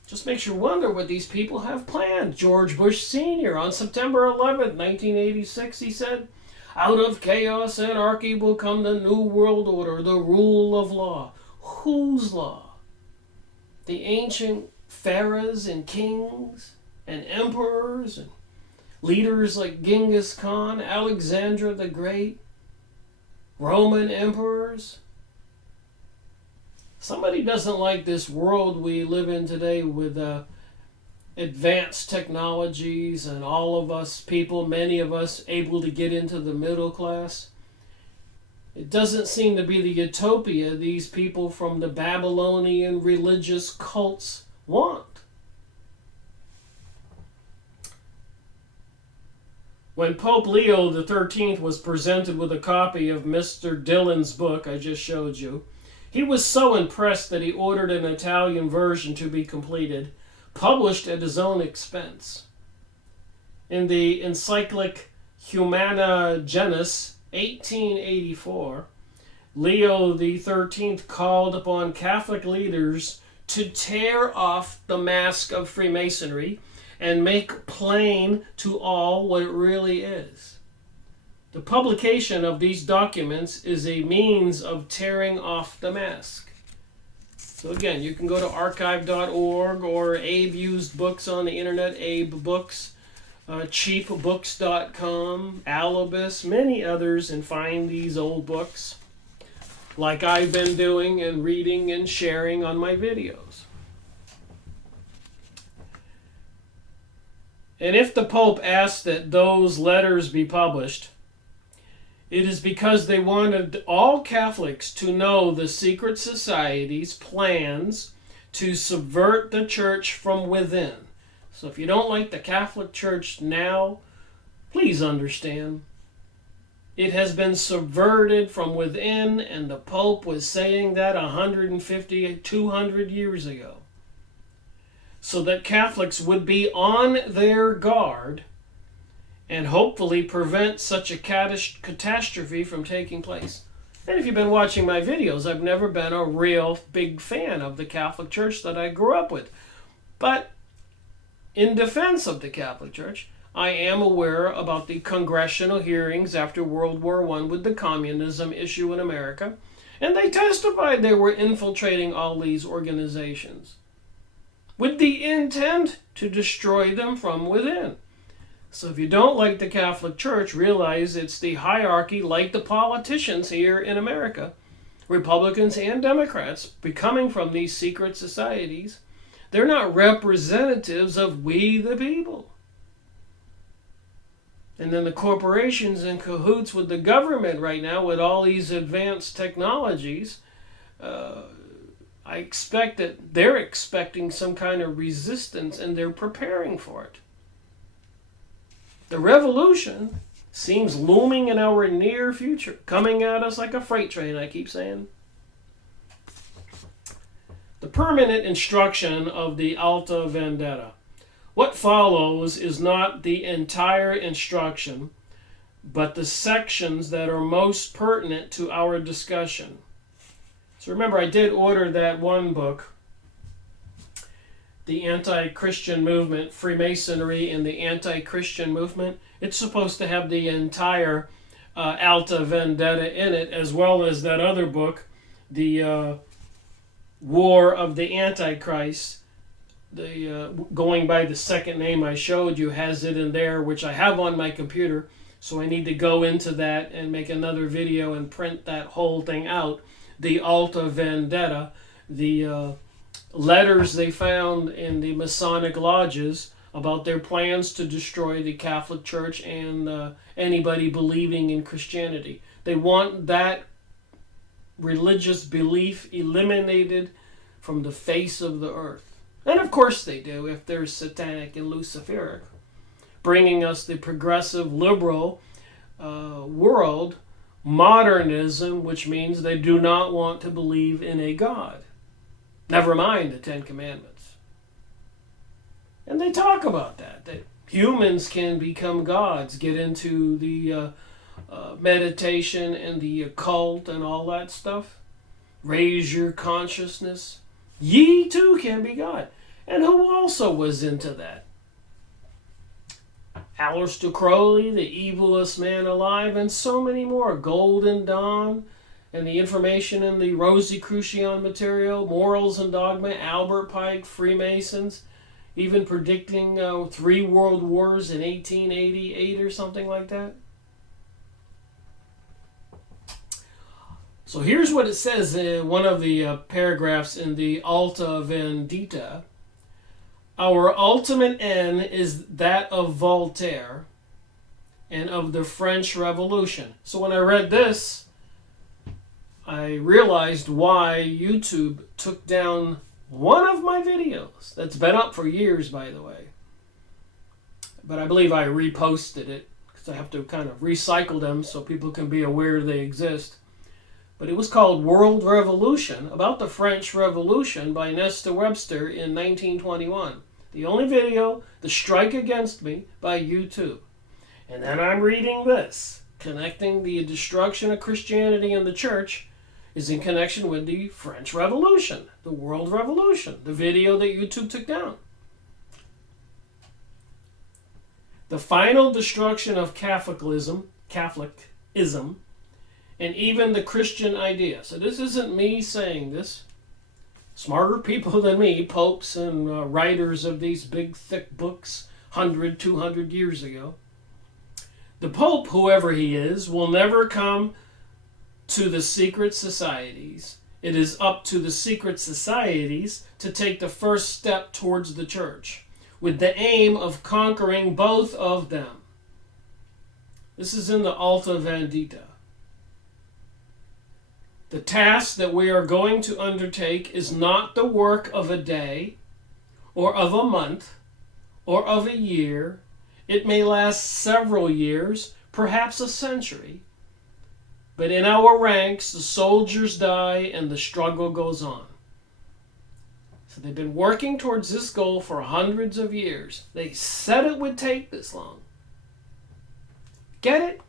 Just makes you wonder what these people have planned. George Bush Sr. on September 11th, 1986, he said, "Out of chaos and anarchy will come the new world order, the rule of law." Whose law? The ancient pharaohs and kings and emperors and leaders like Genghis Khan, Alexander the Great, Roman emperors. Somebody doesn't like this world we live in today with advanced technologies and all of us people, many of us, able to get into the middle class. It doesn't seem to be the utopia these people from the Babylonian religious cults want. When Pope Leo XIII was presented with a copy of Mr. Dillon's book I just showed you, he was so impressed that he ordered an Italian version to be completed, published at his own expense. In the Encyclic Humana Genus, 1884, Leo XIII called upon Catholic leaders to tear off the mask of Freemasonry and make plain to all what it really is. The publication of these documents is a means of tearing off the mask. So again, you can go to archive.org or Abe used books on the internet, Abe Books, cheapbooks.com, Alibis, many others, and find these old books like I've been doing and reading and sharing on my videos. And if the Pope asked that those letters be published, it is because they wanted all Catholics to know the secret society's plans to subvert the church from within. So if you don't like the Catholic Church now, please understand. It has been subverted from within, and the Pope was saying that 150, 200 years ago. So that Catholics would be on their guard and hopefully prevent such a catastrophe from taking place. And if you've been watching my videos, I've never been a real big fan of the Catholic Church that I grew up with. But in defense of the Catholic Church, I am aware about the congressional hearings after World War I with the communism issue in America, and they testified they were infiltrating all these organizations with the intent to destroy them from within. So if you don't like the Catholic Church, realize it's the hierarchy, like the politicians here in America, Republicans and Democrats, becoming from these secret societies. They're not representatives of we the people. And then the corporations in cahoots with the government right now with all these advanced technologies. I expect that they're expecting some kind of resistance and they're preparing for it. The revolution seems looming in our near future, coming at us like a freight train, I keep saying. The permanent instruction of the Alta Vendita. What follows is not the entire instruction, but the sections that are most pertinent to our discussion. So remember, I did order that one book, The Anti-Christian Movement, Freemasonry and the Anti-Christian Movement. It's supposed to have the entire Alta Vendetta in it, as well as that other book, The War of the Antichrist. Going by the second name I showed you, has it in there, which I have on my computer. So I need to go into that and make another video and print that whole thing out. The Alta Vendetta, the letters they found in the Masonic lodges about their plans to destroy the Catholic Church and anybody believing in Christianity. They want that religious belief eliminated from the face of the earth. And of course they do, if they're satanic and luciferic, bringing us the progressive liberal world, modernism, which means they do not want to believe in a God. Never mind the Ten Commandments. And they talk about that humans can become gods, get into the meditation and the occult and all that stuff. Raise your consciousness. Ye too can be God. And who also was into that? Aleister Crowley, the evilest man alive, and so many more. Golden Dawn, and the information in the Rosicrucian material, Morals and Dogma, Albert Pike, Freemasons, even predicting 3 world wars in 1888 or something like that. So here's what it says in one of the paragraphs in the Alta Vendita. Our ultimate end is that of Voltaire and of the French Revolution. So when I read this, I realized why YouTube took down one of my videos. That's been up for years, by the way. But I believe I reposted it because I have to kind of recycle them so people can be aware they exist. But it was called World Revolution, about the French Revolution by Nesta Webster in 1921. The only video, The Strike Against Me by YouTube. And then I'm reading this, connecting the destruction of Christianity and the church is in connection with the French Revolution, the World Revolution, the video that YouTube took down. The final destruction of Catholicism, and even the Christian idea. So this isn't me saying this. Smarter people than me, popes and writers of these big, thick books, 100, 200 years ago. The Pope, whoever he is, will never come to the secret societies. It is up to the secret societies to take the first step towards the church, with the aim of conquering both of them. This is in the Alta Vendita. The task that we are going to undertake is not the work of a day, or of a month, or of a year. It may last several years, perhaps a century. But in our ranks, the soldiers die and the struggle goes on. So they've been working towards this goal for hundreds of years. They said it would take this long. Get it?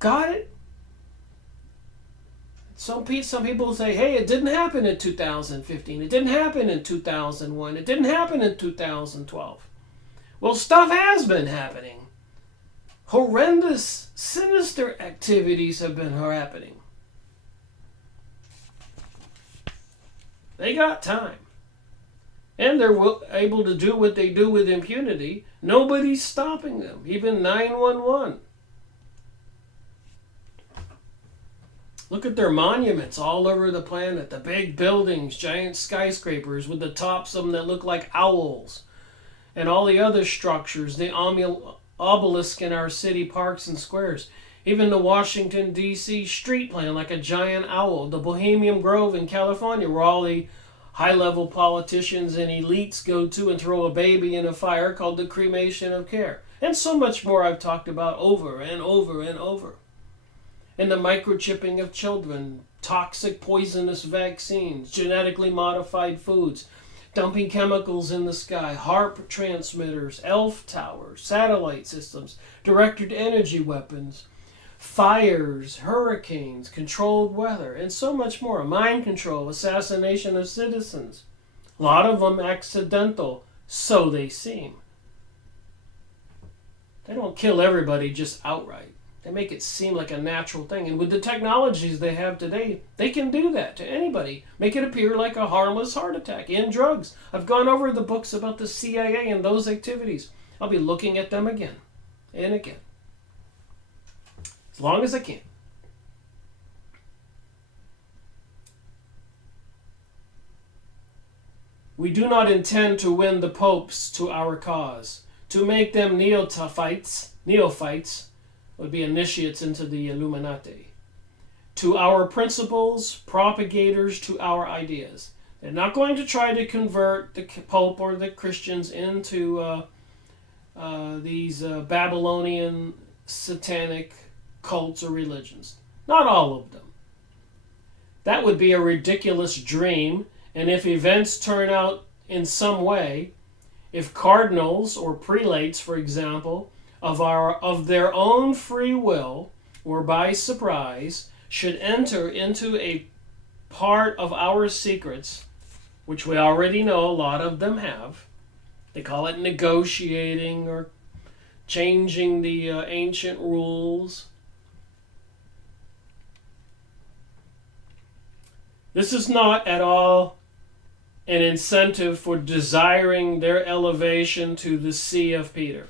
Got it? Some people say, hey, it didn't happen in 2015. It didn't happen in 2001. It didn't happen in 2012. Well, stuff has been happening. Horrendous, sinister activities have been happening. They got time. And they're able to do what they do with impunity. Nobody's stopping them, even 911. Look at their monuments all over the planet. The big buildings, giant skyscrapers with the tops of them that look like owls. And all the other structures, the obelisk in our city parks and squares. Even the Washington, D.C. street plan like a giant owl. The Bohemian Grove in California where all the high-level politicians and elites go to and throw a baby in a fire called the cremation of care. And so much more I've talked about over and over and over. And the microchipping of children, toxic poisonous vaccines, genetically modified foods, dumping chemicals in the sky, HARP transmitters, ELF towers, satellite systems, directed energy weapons, fires, hurricanes, controlled weather, and so much more. Mind control, assassination of citizens. A lot of them accidental, so they seem. They don't kill everybody just outright. They make it seem like a natural thing. And with the technologies they have today, they can do that to anybody. Make it appear like a harmless heart attack in drugs. I've gone over the books about the CIA and those activities. I'll be looking at them again and again. As long as I can. We do not intend to win the popes to our cause, to make them neophytes would be initiates into the Illuminati, to our principles, propagators to our ideas. They're not going to try to convert the Pope or the Christians into these Babylonian satanic cults or religions. Not all of them. That would be a ridiculous dream, and if events turn out in some way, if cardinals or prelates, for example, of their own free will or by surprise should enter into a part of our secrets, which we already know a lot of them have. They call it negotiating or changing the ancient rules. This is not at all an incentive for desiring their elevation to the See of Peter.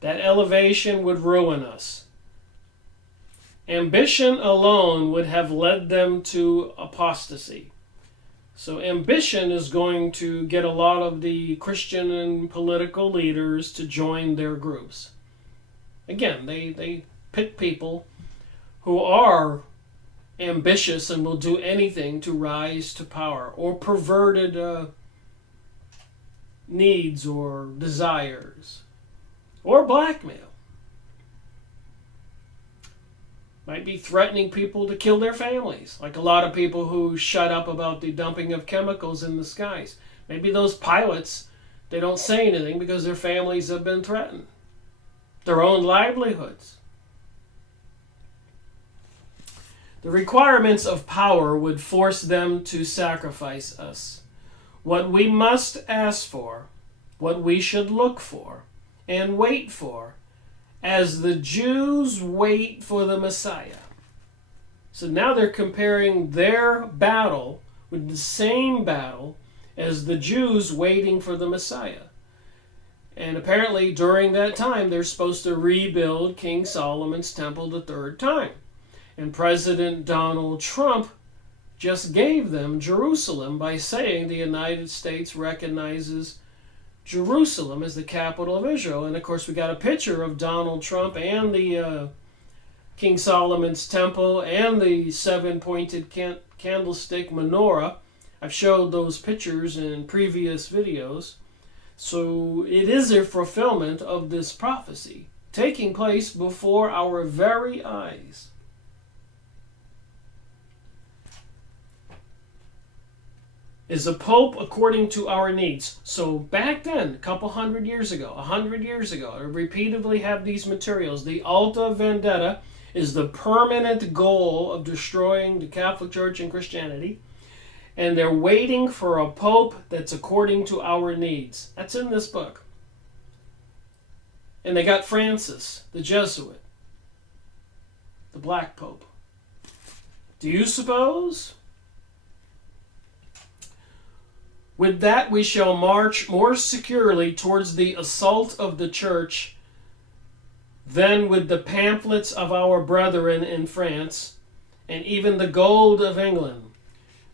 That elevation would ruin us. Ambition alone would have led them to apostasy. So ambition is going to get a lot of the Christian and political leaders to join their groups. Again, they pick people who are ambitious and will do anything to rise to power, or perverted needs or desires, or blackmail. Might be threatening people to kill their families, like a lot of people who shut up about the dumping of chemicals in the skies. Maybe those pilots, they don't say anything because their families have been threatened, their own livelihoods. The requirements of power would force them to sacrifice us. What we must ask for, what we should look for, and wait for, as the Jews wait for the Messiah. So now they're comparing their battle with the same battle as the Jews waiting for the Messiah. And apparently during that time they're supposed to rebuild King Solomon's temple the third time. And President Donald Trump just gave them Jerusalem by saying the United States recognizes Jerusalem as the capital of Israel. And of course we got a picture of Donald Trump and the King Solomon's temple and the seven-pointed candlestick menorah. I've showed those pictures in previous videos. So it is a fulfillment of this prophecy taking place before our very eyes. Is a pope according to our needs. So back then, a couple 100 years ago, 100 years ago, I repeatedly have these materials. The Alta Vendetta is the permanent goal of destroying the Catholic Church and Christianity. And they're waiting for a pope that's according to our needs. That's in this book. And they got Francis, the Jesuit, the Black Pope. Do you suppose? With that we shall march more securely towards the assault of the church than with the pamphlets of our brethren in France and even the gold of England.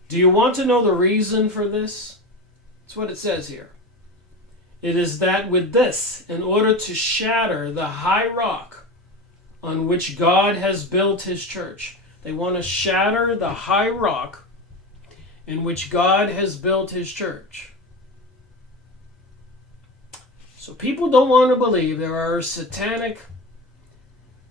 Do you want to know the reason for this? That's what it says here. It is that with this, in order to shatter the high rock on which God has built his church, they want to shatter the high rock in which God has built his church. So people don't want to believe there are satanic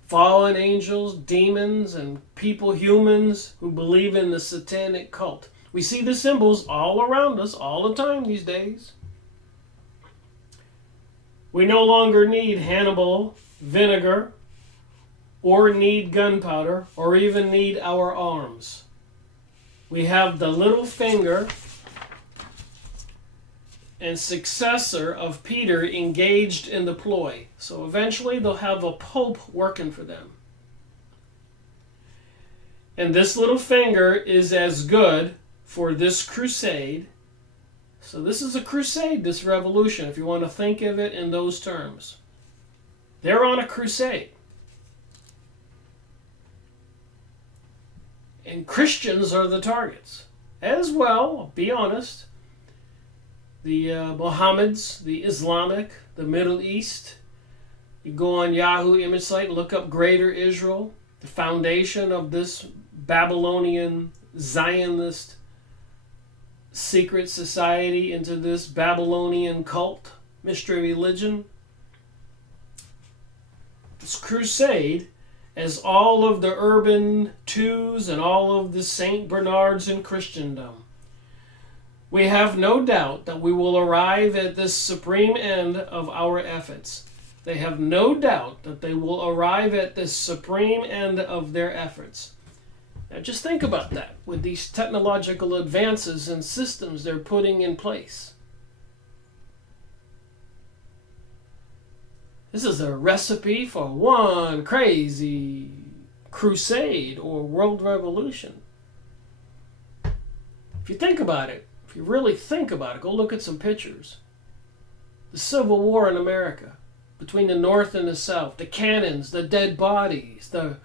fallen angels, demons, and people, humans, who believe in the satanic cult. We see the symbols all around us all the time these days. We no longer need Hannibal vinegar, or need gunpowder, or even need our arms. We have the little finger and successor of Peter engaged in the ploy. So eventually they'll have a pope working for them. And this little finger is as good for this crusade. So this is a crusade, this revolution, if you want to think of it in those terms. They're on a crusade. And Christians are the targets. As well, I'll be honest, the Mohammeds, the Islamic, the Middle East. You go on Yahoo image site, look up Greater Israel, the foundation of this Babylonian Zionist secret society into this Babylonian cult, mystery religion. This crusade, as all of the Urban Twos and all of the Saint Bernards in Christendom. We have no doubt that we will arrive at this supreme end of our efforts. They have no doubt that they will arrive at this supreme end of their efforts. Now just think about that with these technological advances and systems they're putting in place. This is a recipe for one crazy crusade or world revolution. If you think about it, if you really think about it, go look at some pictures. The Civil War in America, between the North and the South, the cannons, the dead bodies, the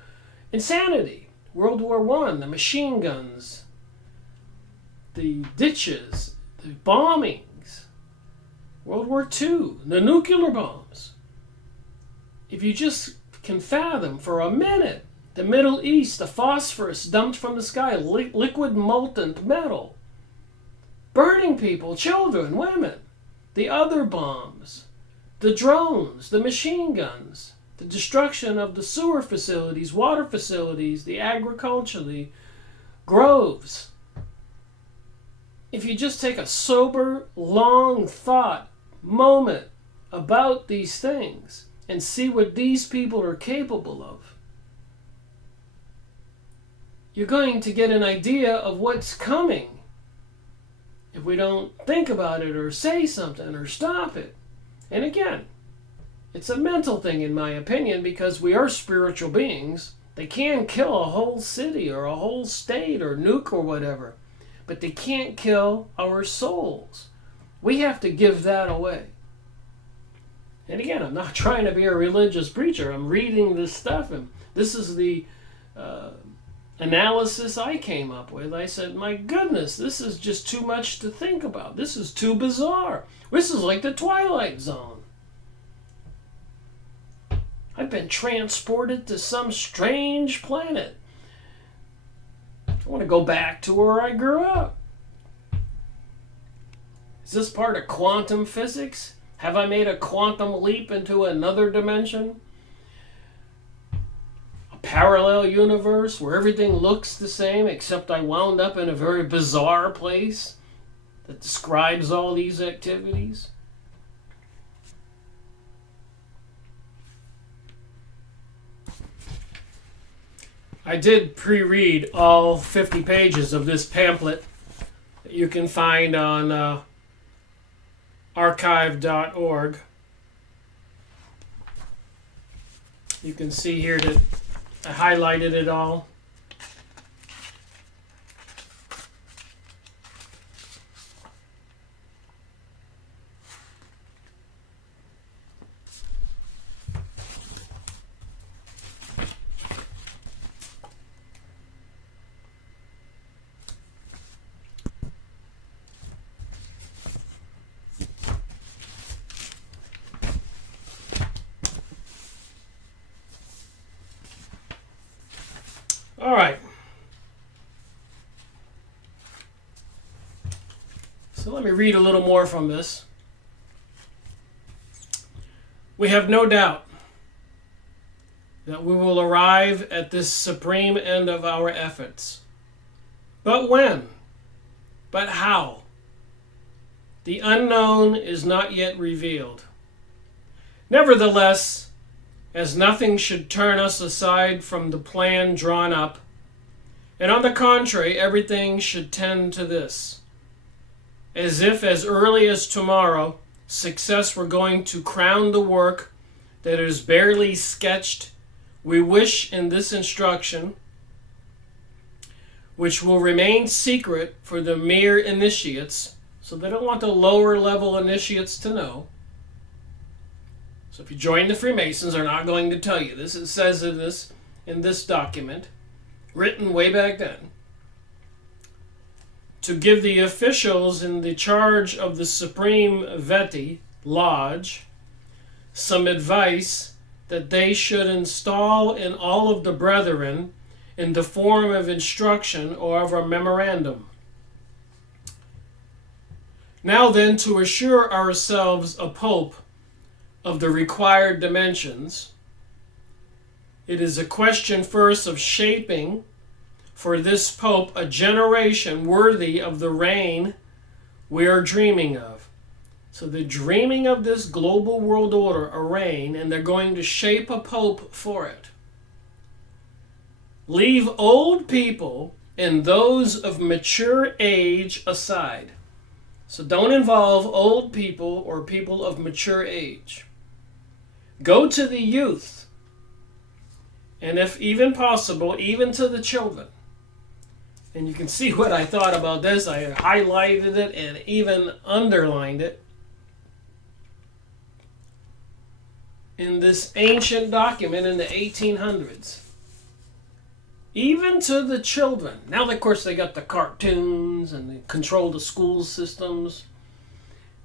insanity. World War I, the machine guns, the ditches, the bombings. World War II, the nuclear bombs. If you just can fathom for a minute the Middle East, the phosphorus dumped from the sky, liquid molten metal, burning people, children, women, the other bombs, the drones, the machine guns, the destruction of the sewer facilities, water facilities, the agriculture, the groves. If you just take a sober, long thought moment about these things and see what these people are capable of, you're going to get an idea of what's coming if we don't think about it or say something or stop it. And again, it's a mental thing in my opinion, because we are spiritual beings. They can kill a whole city or a whole state or nuke or whatever, but they can't kill our souls. We have to give that away. And again, I'm not trying to be a religious preacher. I'm reading this stuff, and this is the analysis I came up with. I said, my goodness, this is just too much to think about. This is too bizarre. This is like the Twilight Zone. I've been transported to some strange planet. I want to go back to where I grew up. Is this part of quantum physics? Have I made a quantum leap into another dimension? A parallel universe where everything looks the same, except I wound up in a very bizarre place that describes all these activities? I did pre-read all 50 pages of this pamphlet that you can find on archive.org. You can see here that I highlighted it all. All right. So let me read a little more from this. We have no doubt that we will arrive at this supreme end of our efforts. But when? But how? The unknown is not yet revealed. Nevertheless, as nothing should turn us aside from the plan drawn up, and on the contrary, everything should tend to this. As if as early as tomorrow, success were going to crown the work that is barely sketched, we wish in this instruction, which will remain secret for the mere initiates, so they don't want the lower level initiates to know. So if you join the Freemasons, they're not going to tell you this. It says in this document, written way back then, to give the officials in the charge of the Supreme Veti Lodge some advice that they should install in all of the brethren in the form of instruction or of a memorandum. Now then, to assure ourselves a pope of the required dimensions, it is a question first of shaping for this pope a generation worthy of the reign we are dreaming of. So they're dreaming of this global world order, a reign, and they're going to shape a pope for it. Leave old people and those of mature age aside. So don't involve old people or people of mature age. Go to the youth, and if even possible, even to the children. And you can see what I thought about this. I highlighted it and even underlined it in this ancient document in the 1800s. Even to the children. Now, of course, they got the cartoons and they control the school systems.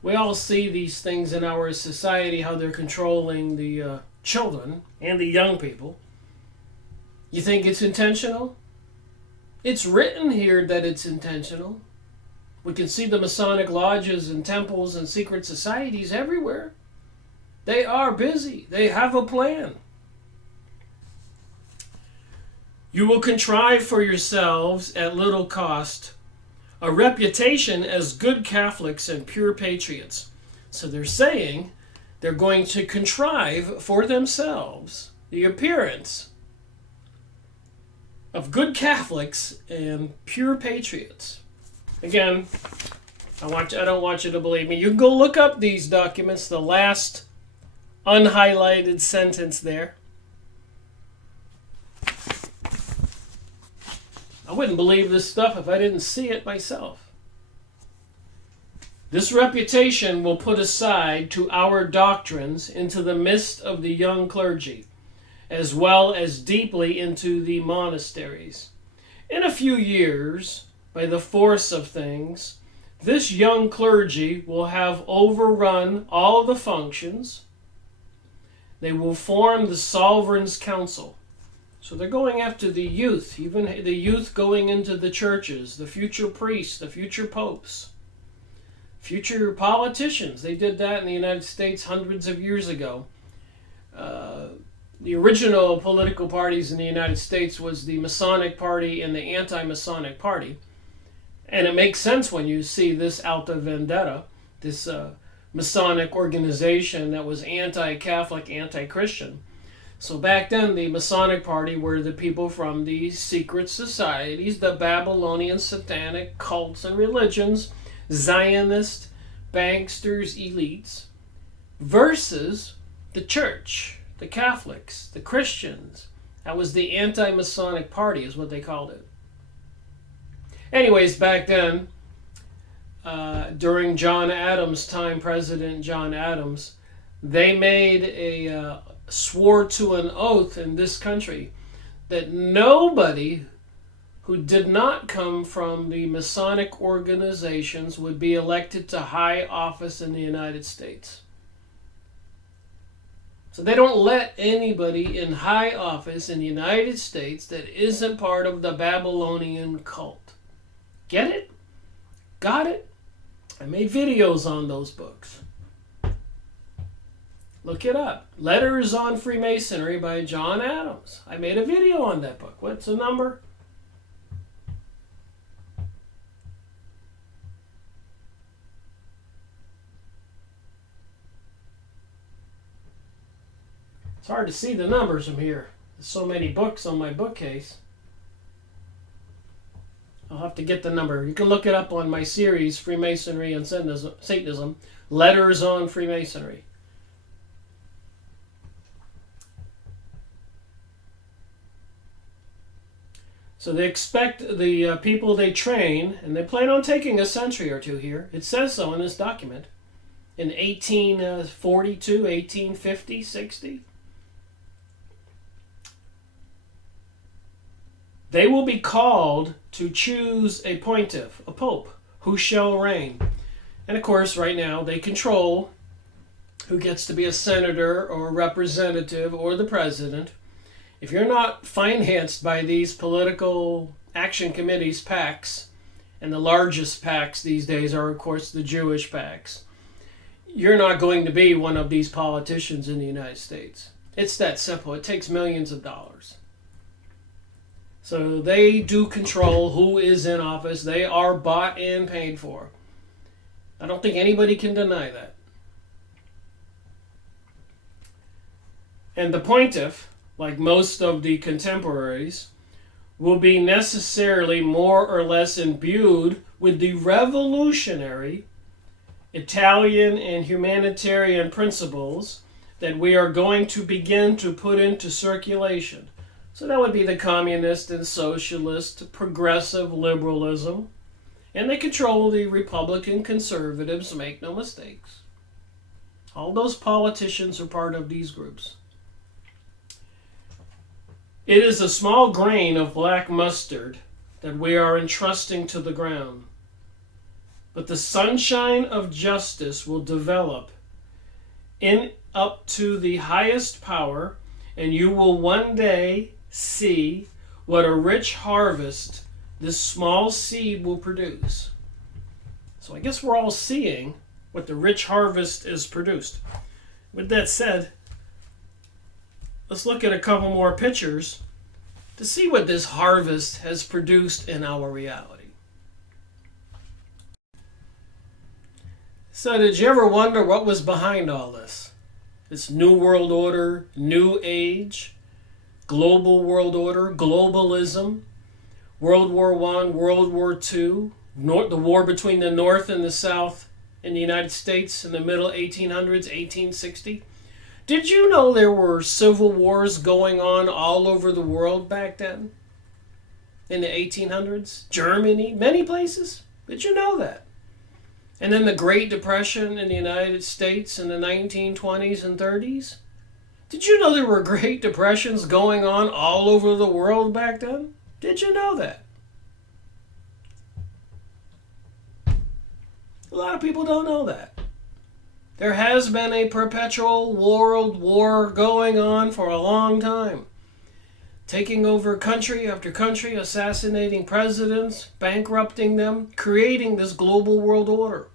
We all see these things in our society, how they're controlling the children and the young people. You think it's intentional? It's written here that it's intentional. We can see the Masonic lodges and temples and secret societies everywhere. They are busy. They have a plan. You will contrive for yourselves at little cost a reputation as good Catholics and pure patriots. So they're saying they're going to contrive for themselves the appearance of good Catholics and pure patriots. Again, I don't want you to believe me. You can go look up these documents, the last unhighlighted sentence there. I wouldn't believe this stuff if I didn't see it myself. This reputation will put aside to our doctrines into the midst of the young clergy, as well as deeply into the monasteries. In a few years, by the force of things, this young clergy will have overrun all the functions. They will form the Sovereign's Council. So they're going after the youth, even the youth going into the churches, the future priests, the future popes, future politicians. They did that in the United States hundreds of years ago. The original political parties in the United States was the Masonic Party and the Anti-Masonic Party. And it makes sense when you see this Alta Vendetta, this Masonic organization that was anti-Catholic, anti-Christian. So back then, the Masonic Party were the people from the secret societies, the Babylonian satanic cults and religions, Zionist, banksters, elites, versus the church, the Catholics, the Christians. That was the anti-Masonic Party, is what they called it. Anyways, back then, during John Adams' time, President John Adams, they swore to an oath in this country that nobody who did not come from the Masonic organizations would be elected to high office in the United States. So they don't let anybody in high office in the United States that isn't part of the Babylonian cult. Get it? Got it? I made videos on those books. Look it up. Letters on Freemasonry by John Adams. I made a video on that book. What's the number? It's hard to see the numbers from here. There's so many books on my bookcase. I'll have to get the number. You can look it up on my series, Freemasonry and Satanism, Letters on Freemasonry. So they expect the people they train, and they plan on taking a century or two here. It says so in this document. In 1842, 1850, 60. They will be called to choose a pontiff, a pope, who shall reign. And of course, right now, they control who gets to be a senator or a representative or the president. If you're not financed by these political action committees, PACs, and the largest PACs these days are, of course, the Jewish PACs, you're not going to be one of these politicians in the United States. It's that simple. It takes millions of dollars. So they do control who is in office. They are bought and paid for. I don't think anybody can deny that. And the pontiff, like most of the contemporaries, will be necessarily more or less imbued with the revolutionary Italian and humanitarian principles that we are going to begin to put into circulation. So that would be the communist and socialist, progressive liberalism. And they control the Republican conservatives, make no mistakes. All those politicians are part of these groups. It is a small grain of black mustard that we are entrusting to the ground. But the sunshine of justice will develop in up to the highest power, and you will one day see what a rich harvest this small seed will produce. So I guess we're all seeing what the rich harvest is produced. With that said, let's look at a couple more pictures to see what this harvest has produced in our reality. So did you ever wonder what was behind all this? This new world order, new age, global world order, globalism, World War I, World War II, the war between the North and the South in the United States in the middle 1800s, 1860. Did you know there were civil wars going on all over the world back then? In the 1800s? Germany, many places. Did you know that? And then the Great Depression in the United States in the 1920s and 30s? Did you know there were Great Depressions going on all over the world back then? Did you know that? A lot of people don't know that. There has been a perpetual world war going on for a long time. Taking over country after country, assassinating presidents, bankrupting them, creating this global world order.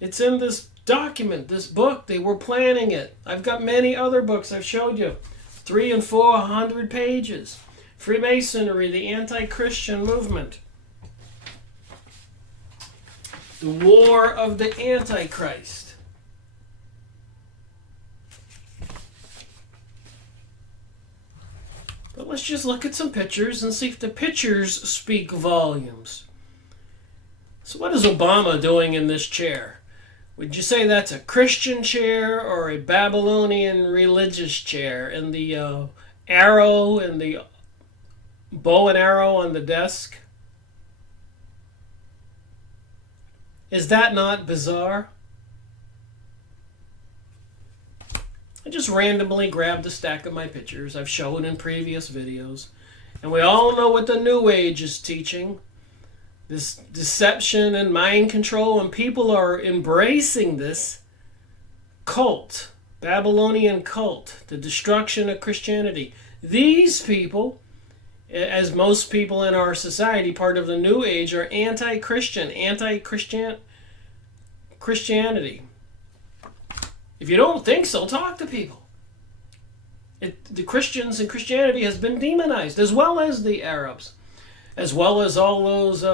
It's in this document, this book. They were planning it. I've got many other books I've showed you. 300 and 400 pages. Freemasonry, the anti-Christian movement. The War of the Antichrist. But let's just look at some pictures and see if the pictures speak volumes. So what is Obama doing in this chair? Would you say that's a Christian chair or a Babylonian religious chair? And the arrow and the bow and arrow on the desk? Is that not bizarre? I just randomly grabbed a stack of my pictures I've shown in previous videos. And we all know what the New Age is teaching. This deception and mind control, and people are embracing this cult, Babylonian cult, the destruction of Christianity. These people, as most people in our society, part of the New Age, are anti-Christian, Christianity. If you don't think so, talk to people. The Christians and Christianity has been demonized, as well as the Arabs, as well as all those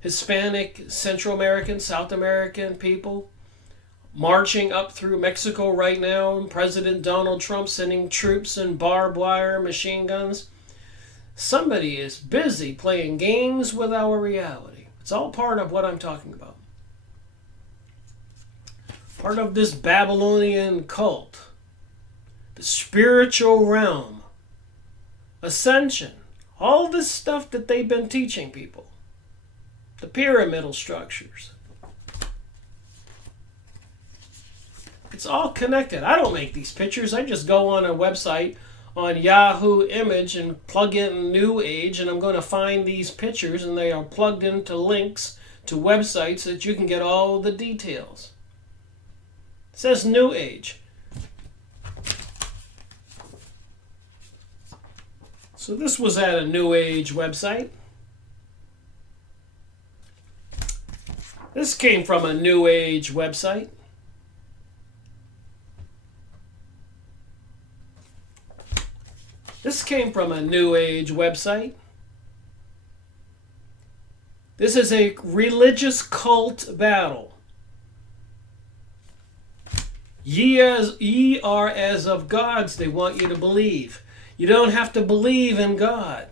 Hispanic, Central American, South American people. marching up through Mexico right now, and President Donald Trump sending troops and barbed wire machine guns. Somebody is busy playing games with our reality. It's all part of what I'm talking about. Part of this Babylonian cult, the spiritual realm, ascension, all this stuff that they've been teaching people, the pyramidal structures. It's all connected. I don't make these pictures. I just go on a website on Yahoo Image and plug in New Age, and I'm going to find these pictures, and they are plugged into links to websites that you can get all the details. It says New Age. So this was at a New Age website. This came from a New Age website. This came from a New Age website. This is a religious cult battle. Ye are as of gods, they want you to believe. You don't have to believe in God.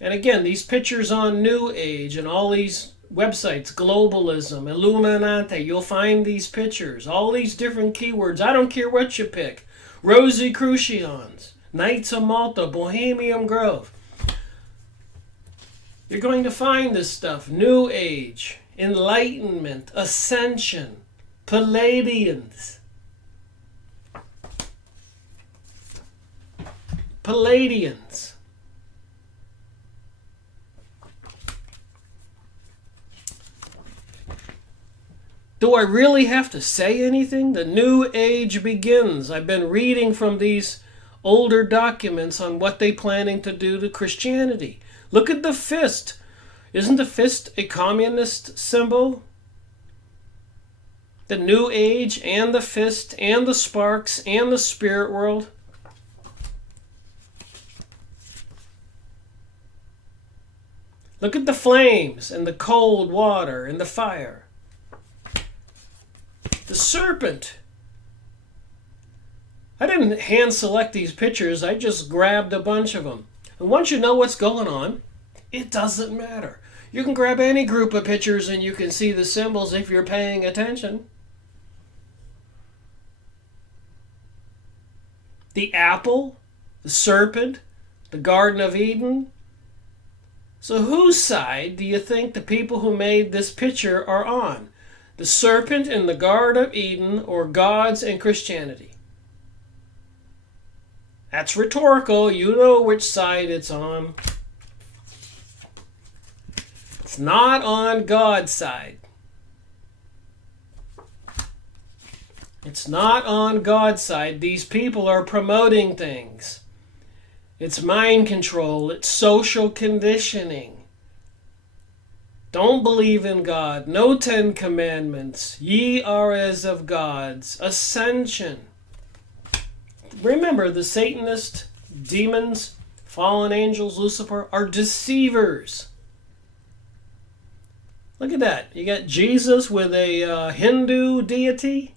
And again, these pictures on New Age and all these websites, globalism, Illuminati, you'll find these pictures, all these different keywords. I don't care what you pick. Rosicrucians, Knights of Malta, Bohemian Grove. You're going to find this stuff. New Age, Enlightenment, Ascension, Palladians. Palladians. Do I really have to say anything? The New Age begins. I've been reading from these older documents on what they're planning to do to Christianity. Look at the fist. Isn't the fist a communist symbol? The New Age and the fist and the sparks and the spirit world. Look at the flames and the cold water and the fire. The serpent. I didn't hand select these pictures. I just grabbed a bunch of them. And once you know what's going on, it doesn't matter. You can grab any group of pictures and you can see the symbols if you're paying attention. The apple, the serpent, the Garden of Eden. So whose side do you think the people who made this picture are on? The serpent in the Garden of Eden or gods and Christianity? That's rhetorical. You know which side it's on. It's not on God's side. It's not on God's side. These people are promoting things. It's mind control. It's social conditioning. Don't believe in God. No 10 Commandments. Ye are as of gods. Ascension. Remember, the Satanist, demons, fallen angels, Lucifer, are deceivers. Look at that. You got Jesus with a Hindu deity.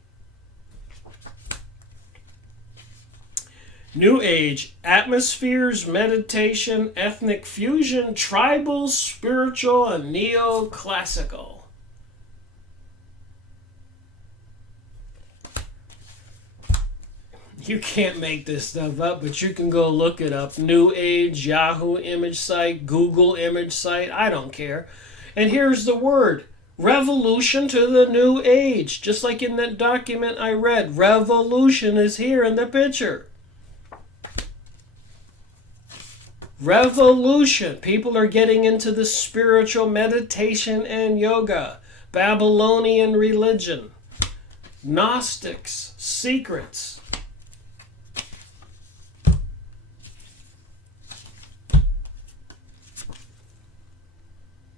New Age, atmospheres, meditation, ethnic fusion, tribal, spiritual, and neoclassical. You can't make this stuff up, but you can go look it up. New Age, Yahoo image site, Google image site, I don't care. And here's the word, revolution to the New Age. Just like in that document I read, revolution is here in the picture. Revolution. People are getting into the spiritual meditation and yoga. Babylonian religion. Gnostics. Secrets.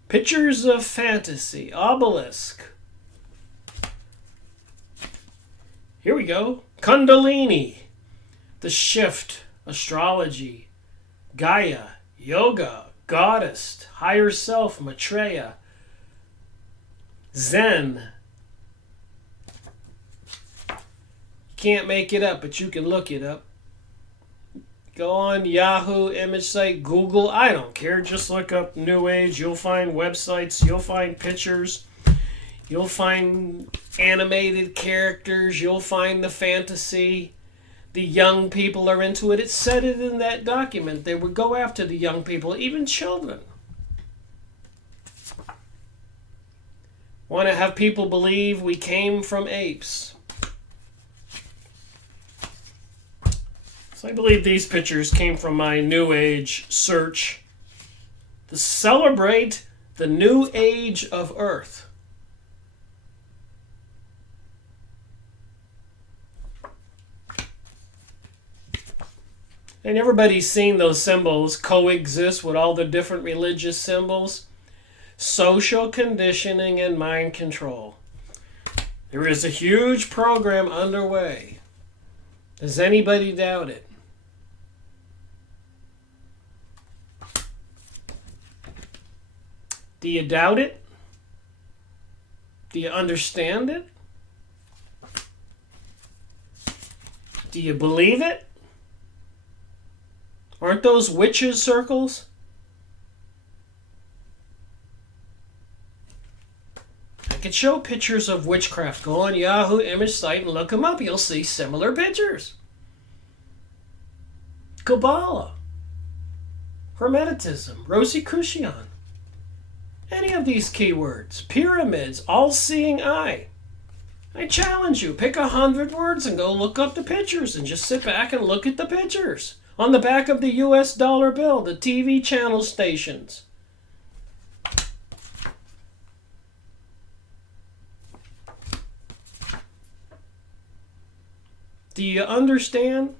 Pictures of fantasy. Obelisk. Here we go. Kundalini. The shift. Astrology. Gaia, yoga, goddess, higher self, Maitreya, Zen, Can't make it up, but you can look it up. Go on Yahoo, image site, Google, I don't care. Just look up New Age. You'll find websites. You'll find pictures. You'll find animated characters. You'll find the fantasy. The young people are into it. It said it in that document. They would go after the young people, even children. Want to have people believe we came from apes. So I believe these pictures came from my New Age search to celebrate the New Age of Earth. And everybody's seen those symbols coexist with all the different religious symbols. Social conditioning and mind control. There is a huge program underway. Does anybody doubt it? Do you doubt it? Do you understand it? Do you believe it? Aren't those witches' circles? I could show pictures of witchcraft. Go on Yahoo image site and look them up. You'll see similar pictures. Kabbalah, Hermeticism, Rosicrucian. Any of these keywords. Pyramids, all-seeing eye. I challenge you. Pick 100 words and go look up the pictures and just sit back and look at the pictures. On the back of the US dollar bill, the TV channel stations. Do you understand?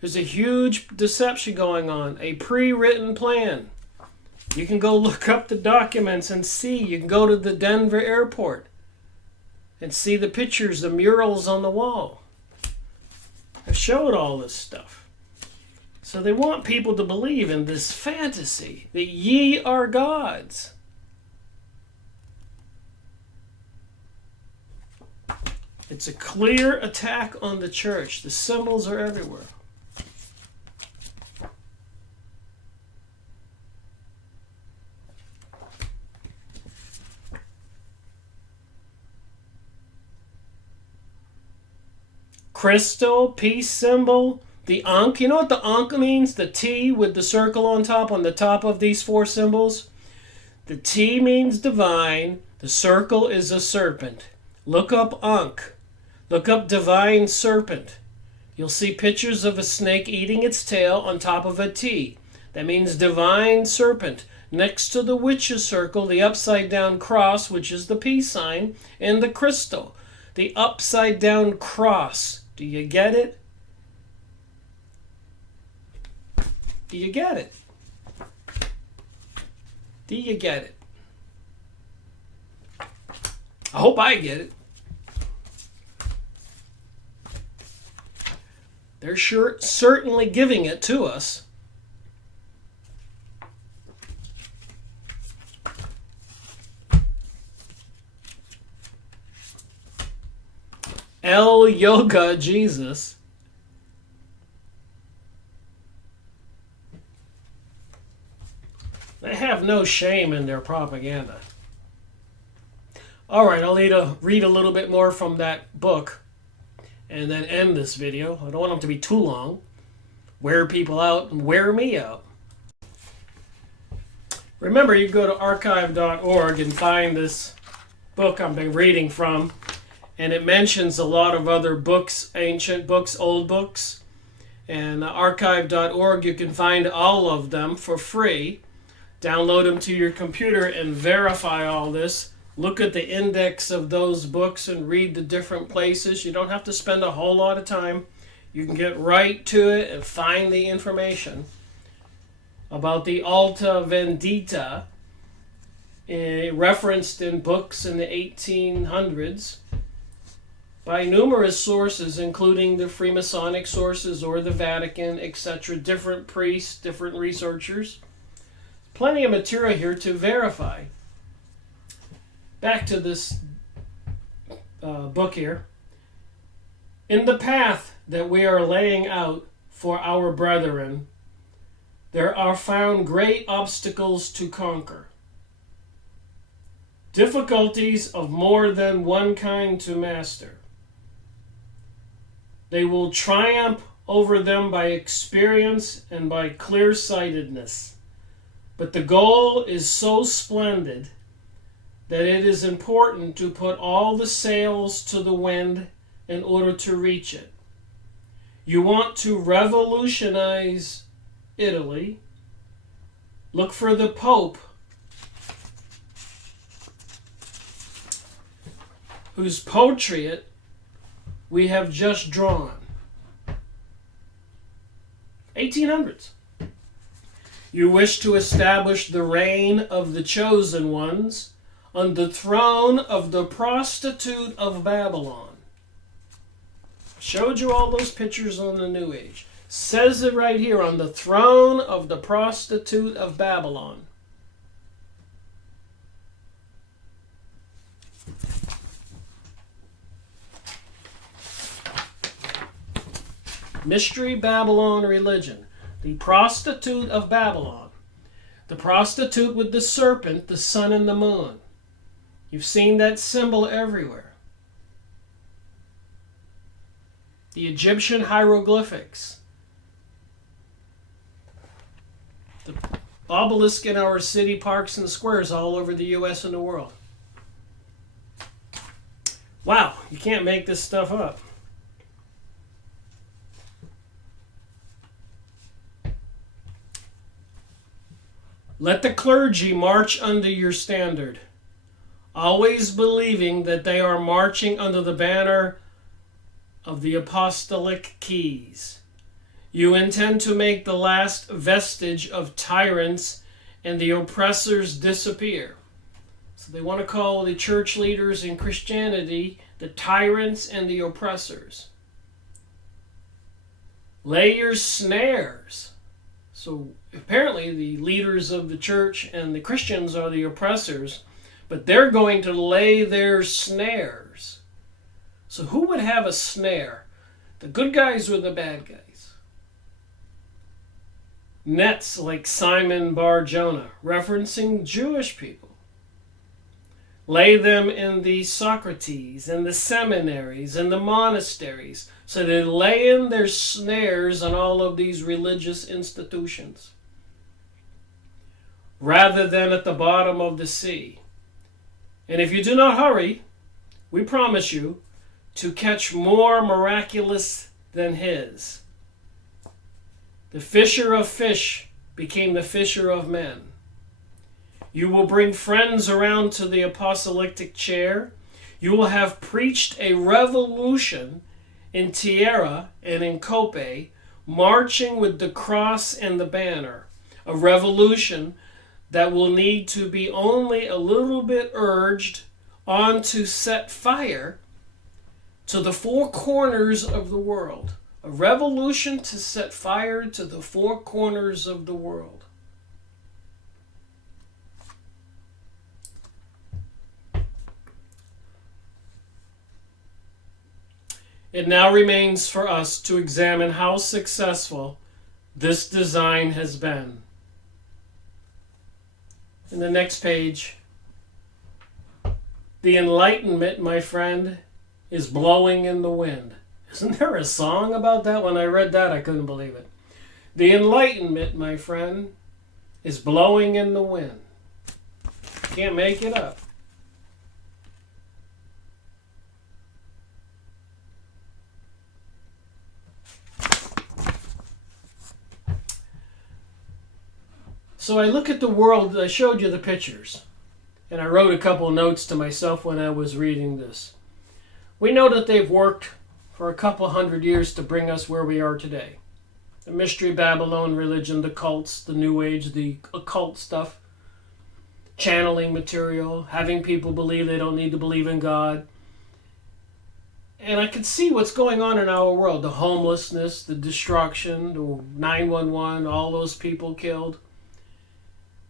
There's a huge deception going on. A pre-written plan. You can go look up the documents and see. You can go to the Denver airport and see the pictures, the murals on the wall. I've showed all this stuff. So they want people to believe in this fantasy that ye are gods. It's a clear attack on the church. The symbols are everywhere. Crystal, peace symbol, the Ankh. You know what the Ankh means? The T with the circle on the top of these four symbols. The T means divine. The circle is a serpent. Look up Ankh. Look up divine serpent. You'll see pictures of a snake eating its tail on top of a T. That means divine serpent. Next to the witch's circle, the upside down cross, which is the peace sign, and the crystal. The upside down cross. Do you get it? Do you get it? Do you get it? I hope I get it. They're certainly giving it to us. El Yoga Jesus. They have no shame in their propaganda. All right, I'll read a little bit more from that book and then end this video. I don't want them to be too long. Wear people out and wear me out. Remember, you go to archive.org and find this book I've been reading from. And it mentions a lot of other books, ancient books, old books. And archive.org, you can find all of them for free. Download them to your computer and verify all this. Look at the index of those books and read the different places. You don't have to spend a whole lot of time. You can get right to it and find the information about the Alta Vendita, referenced in books in the 1800s. By numerous sources, including the Freemasonic sources or the Vatican, etc., different priests, different researchers. Plenty of material here to verify. Back to this book here. In the path that we are laying out for our brethren, there are found great obstacles to conquer, difficulties of more than one kind to master. They will triumph over them by experience and by clear-sightedness. But the goal is so splendid that it is important to put all the sails to the wind in order to reach it. You want to revolutionize Italy. Look for the Pope, whose portrait we have just drawn. 1800s. You wish to establish the reign of the chosen ones on the throne of the prostitute of Babylon. Showed you all those pictures on the New Age. Says it right here, on the throne of the prostitute of Babylon. Mystery Babylon religion. The prostitute of Babylon. The prostitute with the serpent, the sun and the moon. You've seen that symbol everywhere. The Egyptian hieroglyphics. The obelisk in our city parks and squares all over the U.S. and the world. Wow, you can't make this stuff up. Let the clergy march under your standard, always believing that they are marching under the banner of the apostolic keys. You intend to make the last vestige of tyrants and the oppressors disappear. So they want to call the church leaders in Christianity the tyrants and the oppressors. Lay your snares. So apparently the leaders of the church and the Christians are the oppressors, but they're going to lay their snares. So who would have a snare? The good guys or the bad guys? Nets like Simon Bar Jonah, referencing Jewish people. Lay them in the Socrates and the seminaries and the monasteries, so they lay in their snares on all of these religious institutions, rather than at the bottom of the sea. And if you do not hurry, we promise you to catch more miraculous than his. The fisher of fish became the fisher of men. You will bring friends around to the apostolic chair. You will have preached a revolution in Tierra and in Cope, marching with the cross and the banner. A revolution that will need to be only a little bit urged on to set fire to the four corners of the world. A revolution to set fire to the four corners of the world. It now remains for us to examine how successful this design has been. In the next page, the Enlightenment, my friend, is blowing in the wind. Isn't there a song about that? When I read that, I couldn't believe it. The Enlightenment, my friend, is blowing in the wind. Can't make it up. So I look at the world. I showed you the pictures, and I wrote a couple notes to myself when I was reading this. We know that they've worked for a couple hundred years to bring us where we are today. The Mystery Babylon religion, the cults, the New Age, the occult stuff, channeling material, having people believe they don't need to believe in God. And I can see what's going on in our world. The homelessness, the destruction, the 911, all those people killed.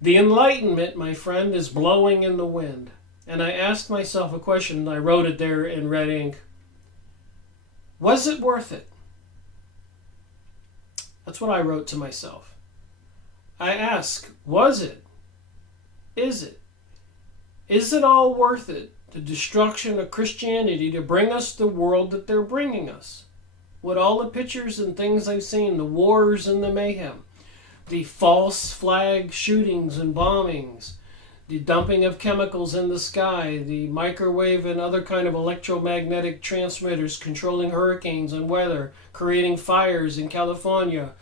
The Enlightenment, my friend, is blowing in the wind. And I asked myself a question. I wrote it there in red ink. Was it worth it? That's what I wrote to myself. I ask, was it? Is it? Is it all worth it, the destruction of Christianity, to bring us the world that they're bringing us? With all the pictures and things I've seen, the wars and the mayhem, the false flag shootings and bombings, the dumping of chemicals in the sky, the microwave and other kind of electromagnetic transmitters controlling hurricanes and weather, creating fires in California,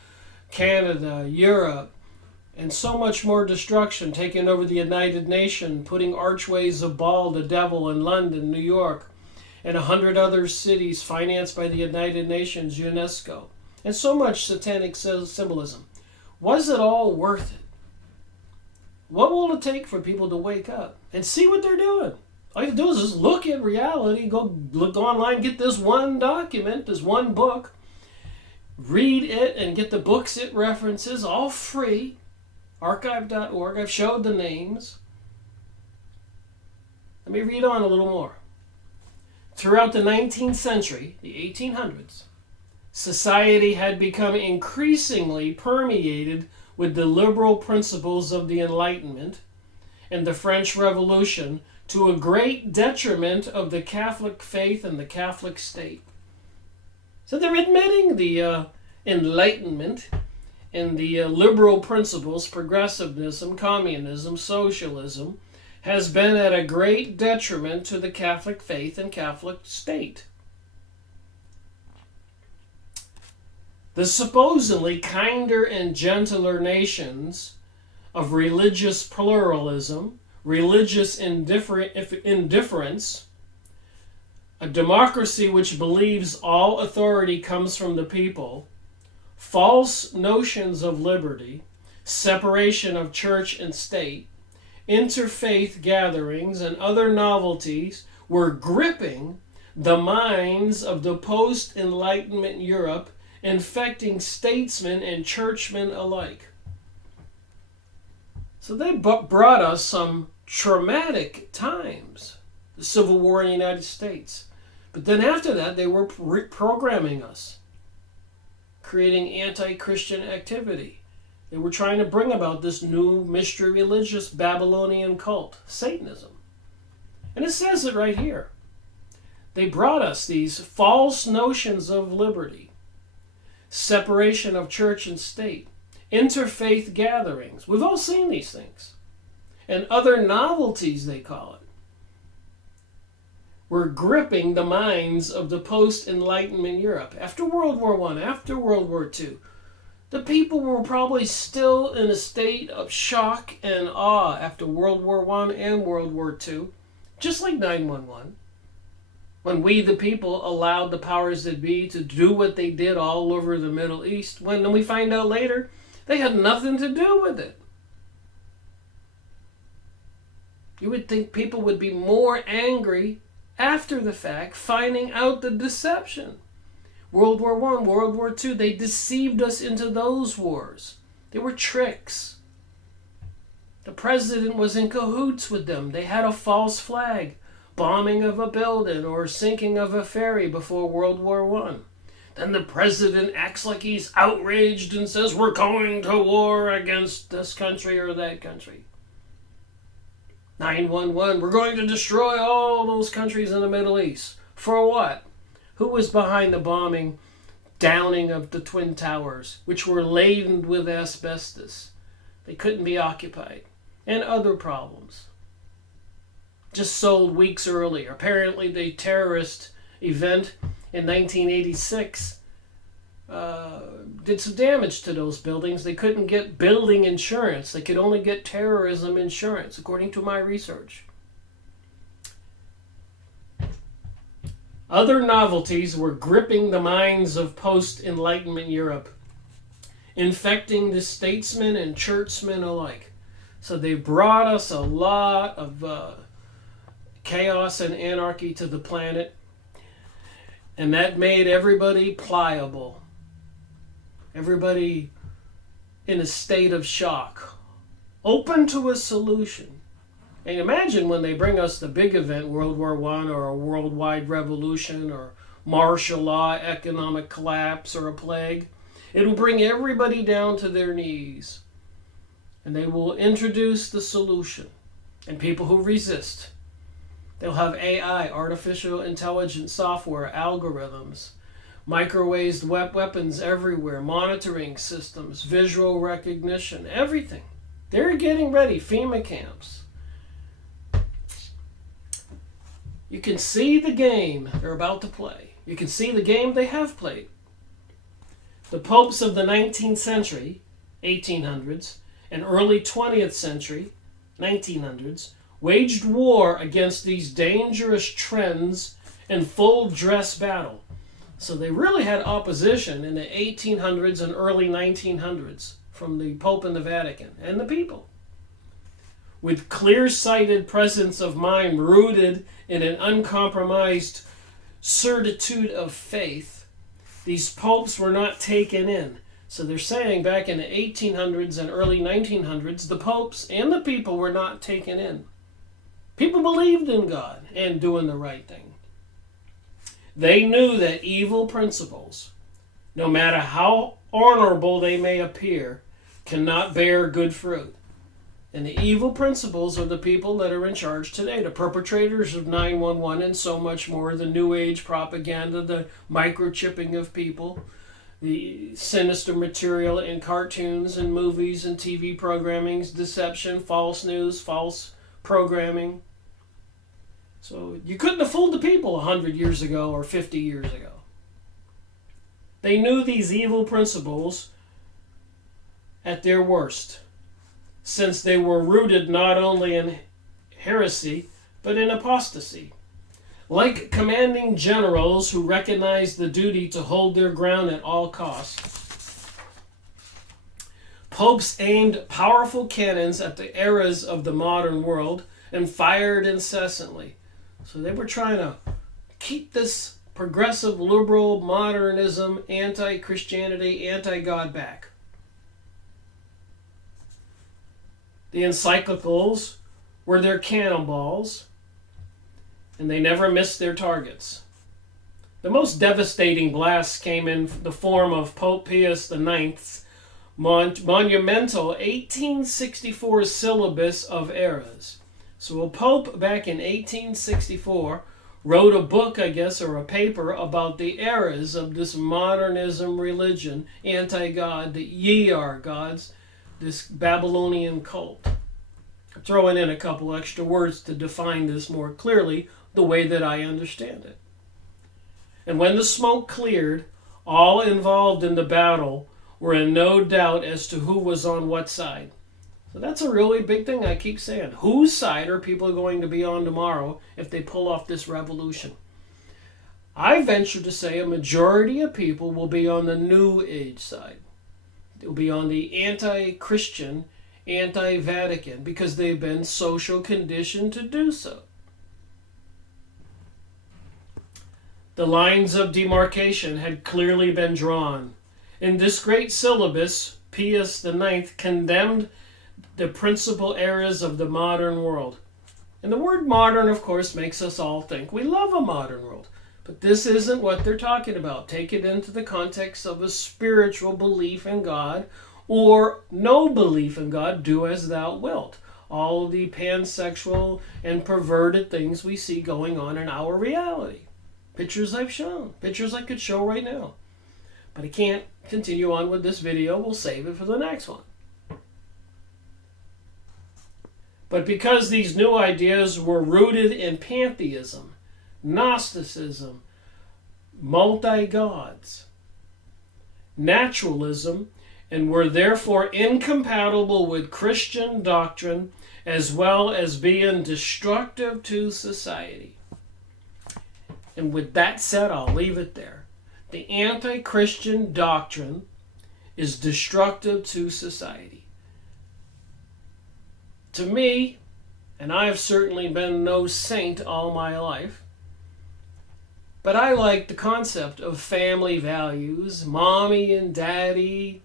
Canada, Europe, and so much more destruction, taking over the United Nations, putting archways of Baal, the devil, in London, New York, and 100 other cities financed by the United Nations, UNESCO, and so much satanic symbolism. Was it all worth it? What will it take for people to wake up and see what they're doing? All you have to do is just look at reality, go look online, get this one document, this one book, read it and get the books it references, all free. Archive.org. I've showed the names. Let me read on a little more. Throughout the 19th century, the 1800s, society had become increasingly permeated with the liberal principles of the Enlightenment and the French Revolution, to a great detriment of the Catholic faith and the Catholic state. So they're admitting the Enlightenment and the liberal principles, progressivism, communism, socialism, has been at a great detriment to the Catholic faith and Catholic state. The supposedly kinder and gentler nations of religious pluralism, religious indifference, a democracy which believes all authority comes from the people, false notions of liberty, separation of church and state, interfaith gatherings, and other novelties were gripping the minds of the post-Enlightenment Europe, infecting statesmen and churchmen alike. So they brought us some traumatic times, the Civil War in the United States. But then after that, they were reprogramming us, creating anti-Christian activity. They were trying to bring about this new mystery religious Babylonian cult, Satanism. And it says it right here. They brought us these false notions of liberty, separation of church and state, interfaith gatherings. We've all seen these things. And other novelties, they call it, were gripping the minds of the post-Enlightenment Europe. After World War I, after World War II, the people were probably still in a state of shock and awe after World War I and World War II, just like 9/11. When we, the people, allowed the powers that be to do what they did all over the Middle East, when we find out later they had nothing to do with it. You would think people would be more angry after the fact, finding out the deception. World War I, World War II, they deceived us into those wars. They were tricks. The president was in cahoots with them. They had a false flag, bombing of a building or sinking of a ferry before World War I. Then the president acts like he's outraged and says, we're going to war against this country or that country. 9/11, we're going to destroy all those countries in the Middle East. For what? Who was behind the bombing, downing of the Twin Towers, which were laden with asbestos? They couldn't be occupied. And other problems. Just sold weeks earlier. Apparently the terrorist event in 1986 did some damage to those buildings. They couldn't get building insurance. They could only get terrorism insurance, according to my research. Other novelties were gripping the minds of post-Enlightenment Europe, infecting the statesmen and churchmen alike. So they brought us a lot of chaos and anarchy to the planet, and that made everybody pliable. Everybody in a state of shock, open to a solution. And imagine when they bring us the big event, World War I or a worldwide revolution or martial law, economic collapse, or a plague. It'll bring everybody down to their knees. And they will introduce the solution. And people who resist, they'll have AI, artificial intelligence software, algorithms, microwave weapons everywhere, monitoring systems, visual recognition, everything. They're getting ready, FEMA camps. You can see the game they're about to play. You can see the game they have played. The popes of the 19th century, 1800s, and early 20th century, 1900s, waged war against these dangerous trends in full dress battle. So they really had opposition in the 1800s and early 1900s from the Pope and the Vatican and the people. With clear-sighted presence of mind rooted in an uncompromised certitude of faith, these popes were not taken in. So they're saying back in the 1800s and early 1900s, the popes and the people were not taken in. People believed in God and doing the right thing. They knew that evil principles, no matter how honorable they may appear, cannot bear good fruit. And the evil principles are the people that are in charge today, the perpetrators of 9/11 and so much more, the New Age propaganda, the microchipping of people, the sinister material in cartoons and movies and TV programmings, deception, false news, false programming. So you couldn't have fooled the people 100 years ago or 50 years ago. They knew these evil principles at their worst, since they were rooted not only in heresy, but in apostasy. Like commanding generals who recognized the duty to hold their ground at all costs, popes aimed powerful cannons at the eras of the modern world and fired incessantly. So they were trying to keep this progressive, liberal, modernism, anti-Christianity, anti-God back. The encyclicals were their cannonballs, and they never missed their targets. The most devastating blasts came in the form of Pope Pius IX's monumental 1864 syllabus of eras. So a pope back in 1864 wrote a book, I guess, or a paper about the eras of this modernism religion, anti-God, the ye are gods, this Babylonian cult. Throwing in a couple extra words to define this more clearly, the way that I understand it. And when the smoke cleared, all involved in the battle were in no doubt as to who was on what side. So that's a really big thing I keep saying. Whose side are people going to be on tomorrow if they pull off this revolution? I venture to say a majority of people will be on the New Age side. They'll be on the anti-Christian, anti-Vatican, because they've been social conditioned to do so. The lines of demarcation had clearly been drawn. In this great syllabus, Pius IX condemned the principal eras of the modern world. And the word modern, of course, makes us all think we love a modern world. But this isn't what they're talking about. Take it into the context of a spiritual belief in God or no belief in God, do as thou wilt. All the pansexual and perverted things we see going on in our reality. Pictures I've shown. Pictures I could show right now. But I can't continue on with this video. We'll save it for the next one. But because these new ideas were rooted in pantheism, Gnosticism, multi-gods, naturalism, and were therefore incompatible with Christian doctrine as well as being destructive to society. And with that said, I'll leave it there. The anti-Christian doctrine is destructive to society. To me, and I have certainly been no saint all my life, but I like the concept of family values, mommy and daddy,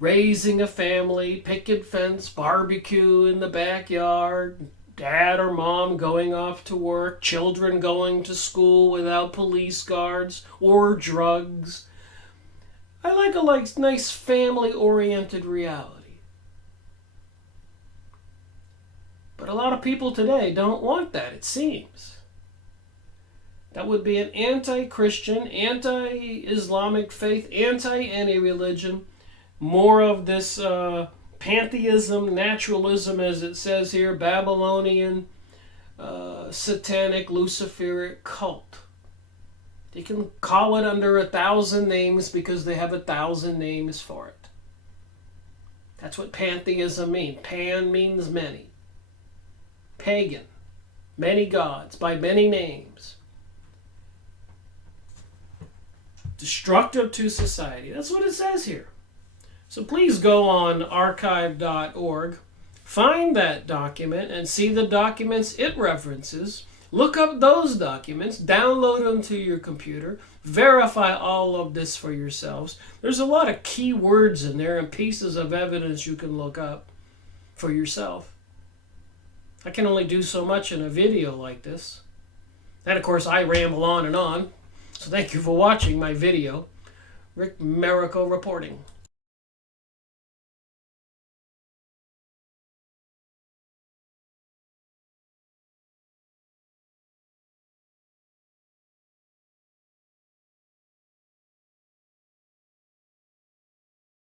raising a family, picket fence, barbecue in the backyard, dad or mom going off to work, children going to school without police guards or drugs. I like a nice family-oriented reality. But a lot of people today don't want that, it seems. That would be an anti-Christian, anti-Islamic faith, anti-any religion. More of this pantheism, naturalism, as it says here, Babylonian, satanic, Luciferic cult. They can call it under 1,000 names because they have 1,000 names for it. That's what pantheism means. Pan means many. Pagan, many gods, by many names. Destructive to society. That's what it says here. So please go on archive.org, find that document and see the documents it references. Look up those documents, download them to your computer, verify all of this for yourselves. There's a lot of key words in there and pieces of evidence you can look up for yourself. I can only do so much in a video like this. And of course I ramble on and on. So thank you for watching my video. Rick Merico reporting.